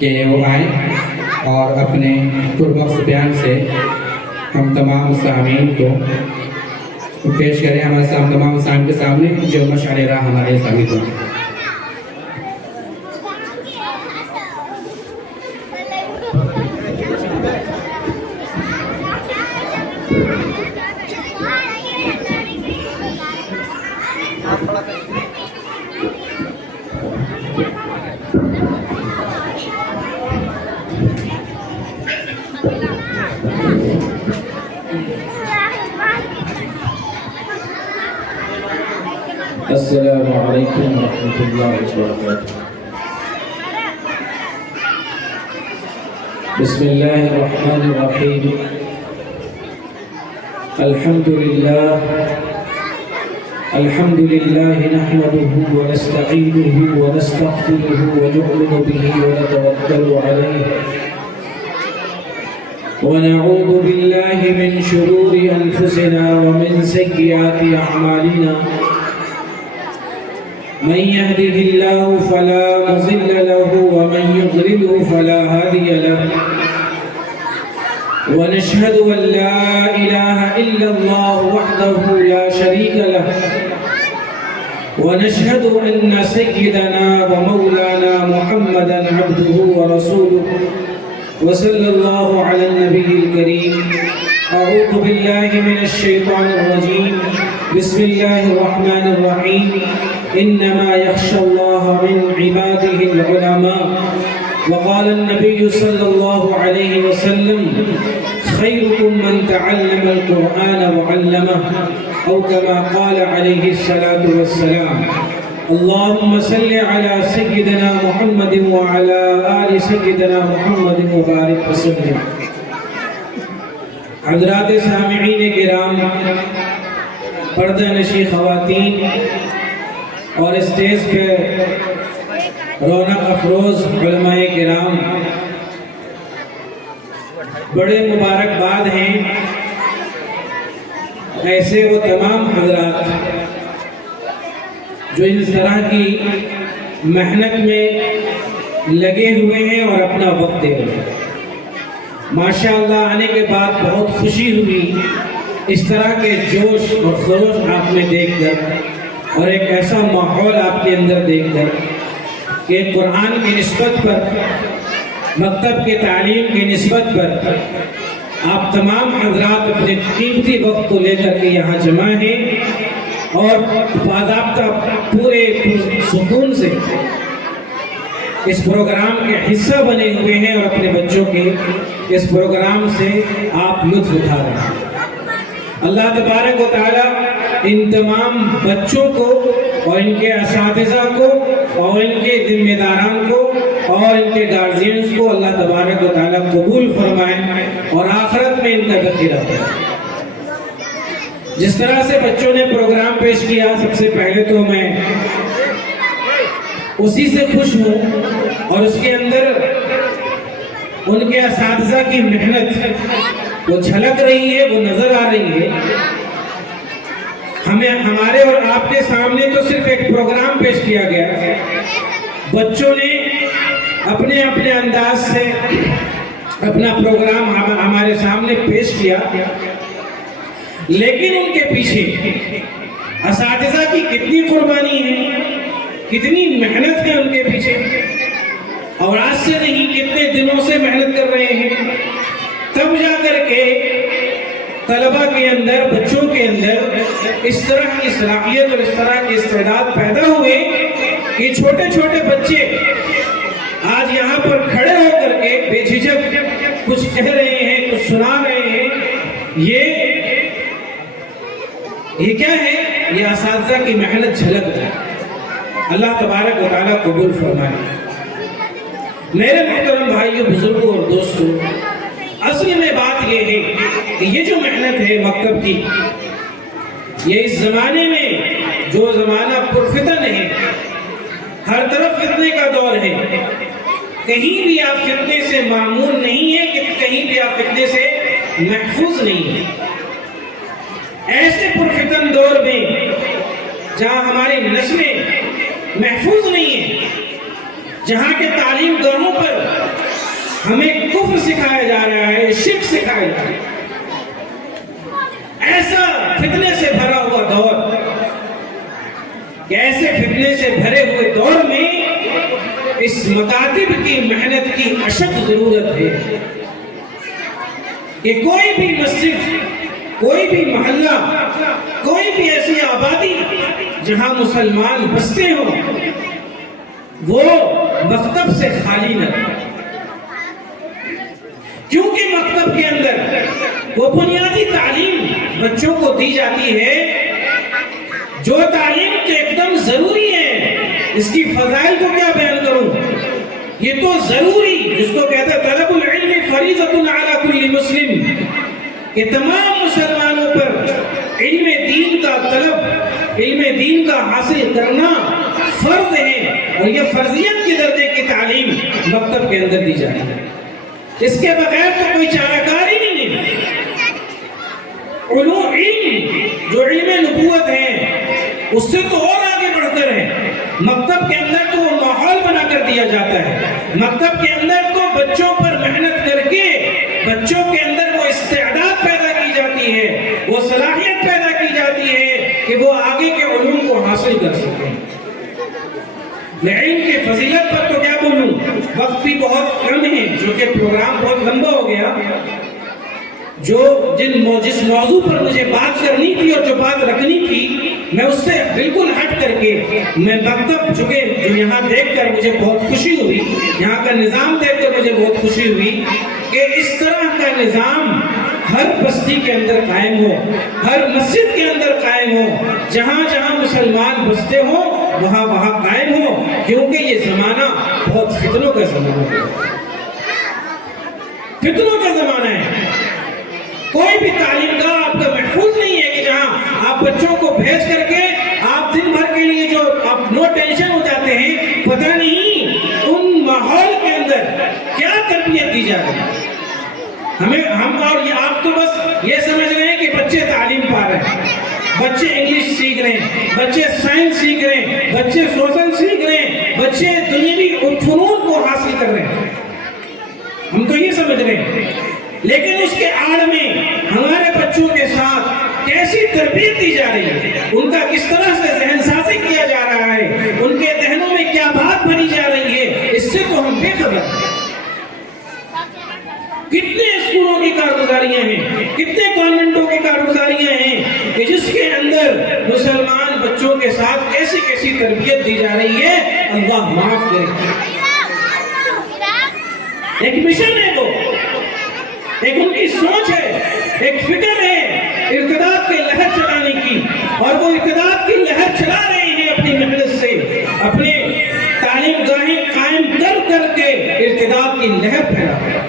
कि वो आएँ और अपने पुरबख्श बयान से हम तमाम सामीन को पेश करें। हमारे सामने तमाम सामीन के सामने जो मशाल राह हमारे सामने को। अस्सलामु अलैकुम वरहमतुल्लाहि वबरकातुह। बिस्मिल्लाहिर रहमानिर रहीम। अल्हम्दुलिल्लाह नहमदुहु व नस्तईनुहु व नस्तगफिरुहु व नु'मिनु बिही व नतवक्कलु अलैहि व नऊज़ु बिल्लाहि मिन शुरूरि अनफुसिना व मिन सय्यिआति अअमालिना। मन यहदिहिल्लाहु फला मुज़िल्ल लहु व मन युज़लिलहु फला हादिय लहु। व नशहदु अन ला इलाहा इल्लल्लाह वहदहु ला शरीक लहु व नशहदु अन्न सय्यिदना व मौलाना मुहम्मदन अब्दुहु व रसूलुहु व सल्लल्लाहु अला नबिय्यिल करीम। अऊज़ु बिल्लाहि मिनश शैतानिर रजीम। बिस्मिल्लाहिर रहमानिर रहीम। इन्नमा यख्शल्लाह मिन इबादिहिल उलमा। वक़ाल नबी सल्लल्लाहु अलैहि वसल्लम खैरुकुम मन तअल्लमल कुरआन व अल्लमह औ कमा क़ाल अलैहि सलातु वस्सलाम। अल्लाहुम्मा सल्लि अला सय्यिदिना मुहम्मदिन व अला आलि सय्यिदिना मुहम्मदिन व बारिक वसल्लिम। हज़रात सामिईन किराम, पर्दा नशी ख़वातीन और स्टेज पे रौनक अफरोज़ उलमाए किराम, बड़े मुबारकबाद हैं ऐसे वो तमाम हज़रात जो इस तरह की मेहनत में लगे हुए हैं और अपना वक्त दे रहे हैं। माशाअल्लाह, आने के बाद बहुत खुशी हुई इस तरह के जोश और खरोश आप में देखकर और एक ऐसा माहौल आपके अंदर देखकर कि कुरान की निस्बत पर, मकतब के तालीम की निस्बत पर आप तमाम हज़रात अपने कीमती वक्त को लेकर के यहाँ जमा हैं और बाज़ाब्ता पूरे सुकून से इस प्रोग्राम के हिस्सा बने हुए हैं और अपने बच्चों के इस प्रोग्राम से आप लुत्फ़ उठा रहे हैं। अल्लाह तबारक व तआला इन तमाम बच्चों को और इनके असातिज़ा को और इनके जिम्मेदारान को और इनके गार्जियंस को अल्लाह तबारक व तआला कबूल फरमाए और आखिरत में इनका ज़ख़ीरा फरमाए। जिस तरह से बच्चों ने प्रोग्राम पेश किया, सबसे पहले तो मैं उसी से खुश हूँ और उसके अंदर उनके असातिज़ा की मेहनत वो झलक रही है, वो नजर आ रही है। हमें हमारे और आपके सामने तो सिर्फ एक प्रोग्राम पेश किया गया, बच्चों ने अपने अपने अंदाज से अपना प्रोग्राम हमारे सामने पेश किया, लेकिन उनके पीछे असातिज़ा की कितनी कुर्बानी है, कितनी मेहनत है उनके पीछे। और आज से नहीं, कितने दिनों से मेहनत कर रहे हैं, तब जाकर के तलबा के अंदर, बच्चों के अंदर इस तरह की सलाहियत और इस तरह के इस्तेदाद पैदा हुए कि छोटे छोटे बच्चे आज यहाँ पर खड़े होकर के बेझिझक कुछ कह रहे हैं, कुछ सुना रहे हैं। ये क्या है? ये असातिज़ा की मेहनत झलक है। अल्लाह तबारक व तआला कबूल फरमाए। मेरे मोहतरम भाइयों, बुजुर्गों और दोस्तों, असल में बात यह है कि ये जो मेहनत है मकतब की, ये इस जमाने में जो जमाना पुरफितन है, हर तरफ फितने का दौर है, कहीं भी आप फितने से मामून नहीं है कि कहीं भी आप फितने से महफूज नहीं है। ऐसे पुरफितन दौर में जहां हमारी नस्लें महफूज नहीं है, जहां के तालीम गाहों पर हमें कुफ्र सिखाया जा रहा है, शिर्क सिखाया जा रहा है, ऐसा फितने से भरा हुआ दौर, ऐसे फितने से भरे हुए दौर में इस मकातिब की मेहनत की अशद जरूरत है कि कोई भी मस्जिद, कोई भी मोहल्ला, कोई भी ऐसी आबादी जहां मुसलमान बसते हो, वो मकतब से खाली न रहे। क्योंकि मकतब के अंदर वो बुनियादी तालीम बच्चों को दी जाती है, जो तालीम तो एकदम जरूरी है। इसकी फजाइल को क्या बयान करूं, ये तो जरूरी, जिसको कहते हैं तलबुल इल्म फरीज़तुन अला कुल्ली मुस्लिम, कि तमाम मुसलमानों पर इल्म दीन का तलब, इल्म दीन का हासिल करना फर्ज है और ये फर्जियत के दर्जे की तालीम मकतब के अंदर दी जाती है। इसके बगैर तो कोई चाराकार ही नहीं है। उलूम इल्म, जो इल्म नबूवत है, उससे तो और आगे बढ़कर है। मकतब के अंदर तो वो माहौल बनाकर दिया जाता है, मकतब के अंदर तो बच्चों पर मेहनत करके बच्चों के अंदर वो इस्तेदाद पैदा की जाती है, वो सलाहियत पैदा की जाती है कि वो आगे के उलूम को हासिल कर सकें। इल्म की फजीलत पर तो क्या बोलूं, वक्त भी बहुत कम है, जो कि प्रोग्राम बहुत लंबा हो गया। जिस मौजू पर मुझे बात करनी थी और जो बात रखनी थी, मैं उससे बिल्कुल हट करके मैं मकतब चुके जो यहाँ देखकर मुझे बहुत खुशी हुई, यहाँ का निज़ाम देखकर मुझे बहुत खुशी हुई कि इस तरह का निज़ाम हर बस्ती के अंदर कायम हो, हर मस्जिद के अंदर कायम हो, जहाँ जहाँ मुसलमान बसते हो वहाँ वहाँ कायम हो, क्योंकि ये ज़माना बहुत फितनों का ज़माना है, फितनों का ज़माना है। कोई भी तालीमगाह आपका महफूज नहीं है कि जहाँ आप बच्चों को भेज करके आप दिन भर के लिए जो आप नो टेंशन हो जाते हैं, पता नहीं उन माहौल के अंदर क्या तरबियत दी जा रही है। हम और ये आप तो बस ये समझ रहे हैं कि बच्चे तालीम पा रहे हैं, बच्चे इंग्लिश सीख रहे हैं, बच्चे साइंस सीख रहे हैं, बच्चे सोशल सीख रहे हैं, बच्चे दुनियावी फनून को हासिल कर रहे हैं, हम तो ये समझ रहे हैं। लेकिन उसके आड़ में हमारे बच्चों के साथ कैसी तरबियत दी जा रही है, उनका किस तरह से जहन साजी किया जा रहा है, उनके जहनों में क्या बात भरी जा रही है, इससे तो हम बेखबर हैं। कितने स्कूलों की कारगुजारियां हैं, कितने कॉन्वेंटों की कारगुजारियां हैं कि जिसके अंदर मुसलमान बच्चों के साथ कैसी कैसी तरबियत दी जा रही है, अल्लाह माफ करे। एक मिशन है वो, एक उनकी सोच है, एक फिक्र है इर्तिदाद की लहर चलाने की, और वो इर्तिदाद की लहर चला रहे हैं अपनी मेहनत से, अपने तालीम गाहें कायम कर करके इर्तिदाद की लहर फैला रहे हैं।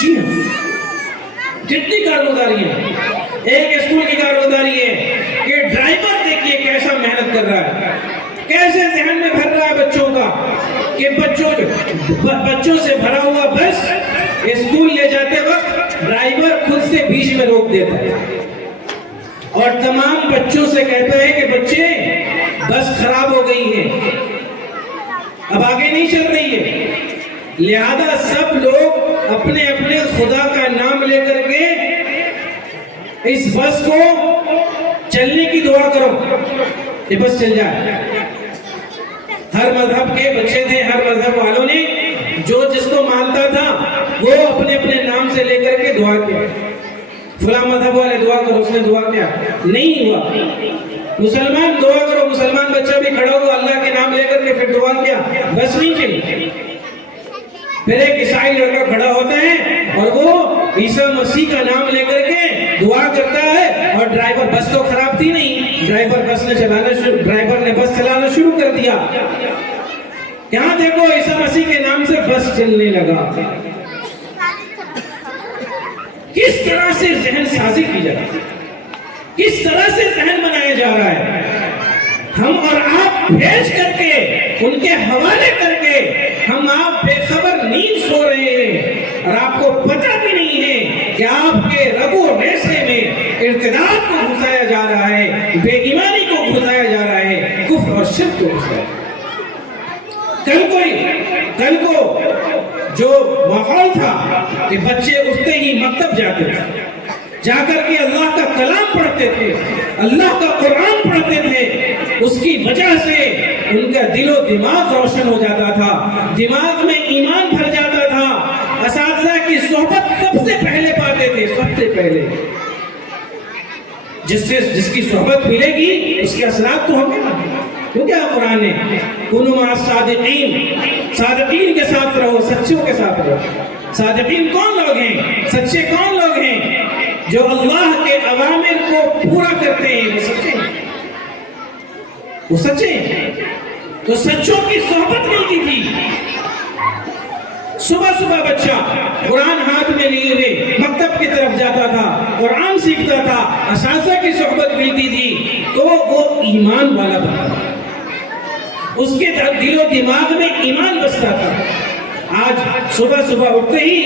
जी हाँ, जितनी कारगुजारी है, एक स्कूल की कारगुजारी है कि ड्राइवर देखिए कैसा मेहनत कर रहा है, कैसे जहन में भर रहा है बच्चों का कि बच्चों से भरा हुआ बस स्कूल ले जाते वक्त ड्राइवर खुद से बीच में रोक देता है और तमाम बच्चों से कहता है कि बच्चे बस खराब हो गई है, अब आगे नहीं चल रही है। लिहाजा सब लोग अपने अपने खुदा का नाम लेकर के इस बस को चलने की दुआ करो, ये बस चल जाए। हर मजहब के बच्चे थे, हर मजहब वालों ने जो जिसको मानता था वो अपने अपने नाम से लेकर के दुआ किया, फला मजहब वाले दुआ करो, उसने दुआ किया, नहीं हुआ। मुसलमान दुआ करो, मुसलमान बच्चा भी खड़ा हुआ अल्लाह के नाम लेकर के फिर दुआ किया, बस नहीं चली। फिर एक ईसाई लड़का खड़ा होता है और वो ईसा मसीह का नाम लेकर के दुआ करता है, और ड्राइवर, बस तो खराब थी नहीं, ड्राइवर ने बस चलाना शुरू कर दिया। यहाँ देखो ईसा मसीह के नाम से बस चलने लगा। किस तरह से जहन साजी की जा रही है, किस तरह से जहन बनाया जा रहा है। हम और आप भेज करके उनके हवाले करके हम आप बेखबर नींद सो रहे हैं, और आपको पता भी नहीं है कि आपके रगो रेशे में इर्तिदाद को घुसाया जा रहा है, बेईमानी को घुसाया जा रहा है, कुफ्र और शिर्क को घुसाया। कल को जो माहौल था कि बच्चे उठते ही मकतब जाते थे, जाकर के अल्लाह का कलाम पढ़ते थे, अल्लाह का कुरान पढ़ते थे, उसकी वजह से उनका दिलो दिमाग रोशन हो जाता था, दिमाग में ईमान भर जाता था, असातिज़ा की सोहबत सबसे पहले पाते थे, सबसे पहले। जिसकी सोहबत मिलेगी उसके असरात तो होंगे ना, क्योंकि कुरान ने कुनु मा सादिकीन, सादिकीन के साथ रहो, सच्चों के साथ रहो। सादिकीन कौन लोग हैं, सच्चे कौन लोग हैं? जो अल्लाह के अवामिर को पूरा करते हैं, वो सच्चे हैं, वो सच्चे हैं। तो सच्चों की सोहबत मिलती थी। सुबह सुबह बच्चा कुरान हाथ में लिए हुए मकतब की तरफ जाता था, कुरान सीखता था, असातिज़ा की सोहबत मिलती थी, तो वो ईमान वाला बनता था, उसके दिलो दिमाग में ईमान बसता था। आज सुबह सुबह उठते ही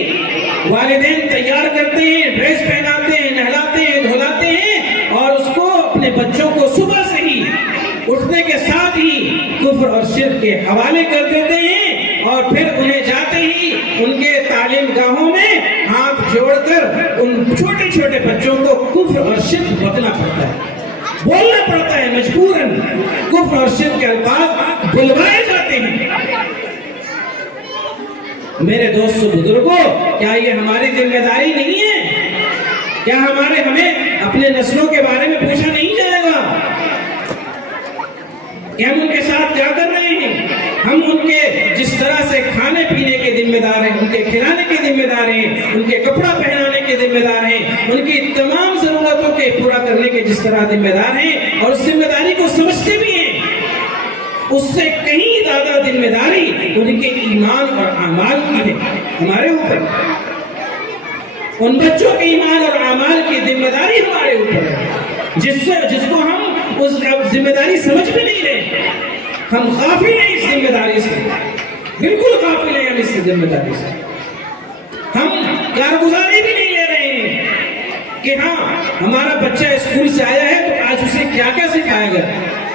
वालिदैन तैयार करते हैं, ड्रेस पहनाते हैं, नहलाते हैं, धुलाते हैं, और उसको अपने बच्चों को सुबह से ही उठने के साथ ही कुफ्र और शिर्क के हवाले कर देते हैं, और फिर उन्हें जाते ही उनके तालीम गाहों में हाथ जोड़कर उन छोटे छोटे बच्चों को कुफ्र और शिर्क बकना पड़ता है, बोलना पड़ता है, मजबूरन कुफ्र और शिर्क के अल्फाज बुलवाए जाते हैं। मेरे दोस्तों बुजुर्गों, क्या ये हमारी जिम्मेदारी नहीं है? क्या हमें अपने नस्लों के बारे में पूछा नहीं कि हम उनके साथ क्या कर रहे हैं। हम उनके जिस तरह से खाने पीने के जिम्मेदार हैं, उनके खिलाने के जिम्मेदार हैं, उनके कपड़ा पहनाने के जिम्मेदार हैं, उनकी तमाम जरूरतों के पूरा करने के जिस तरह जिम्मेदार हैं और उस जिम्मेदारी को समझते भी हैं, उससे कहीं ज्यादा जिम्मेदारी उनके ईमान और अमाल की है हमारे ऊपर। उन बच्चों के ईमान और अमाल की जिम्मेदारी हमारे ऊपर है, जिसको हम उस जिम्मेदारी समझ भी नहीं रहे। हम गाफिल हैं इस जिम्मेदारी से, बिल्कुल गाफिल हैं हम इस जिम्मेदारी से। हम कारगुजारी भी नहीं ले रहे हैं कि हाँ हमारा बच्चा स्कूल से आया है तो आज उसे क्या क्या सिखाएगा।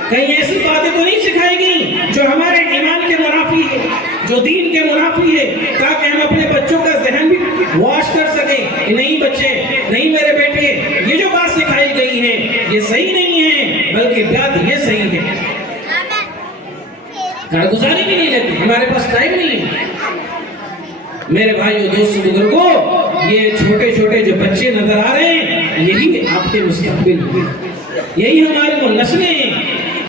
कहीं ऐसी बातें तो नहीं सिखाएगी जो हमारे ईमान के मुनाफी है, जो दीन के मुनाफी है, ताकि हम अपने बच्चों का जहन भी वॉश कर सकें कि नहीं बच्चे, नहीं मेरे बेटे, ये जो बात सिखाई गई है ये सही नहीं है, बल्कि बात ये सही है। कारगुजारी भी नहीं लेती, हमारे पास टाइम नहीं है। मेरे भाइयों, दोस्तों, बुजुर्गों, ये छोटे छोटे जो बच्चे नजर आ रहे हैं यही आपके मुस्तकबिल हैं, यही हमारी वो नस्लें हैं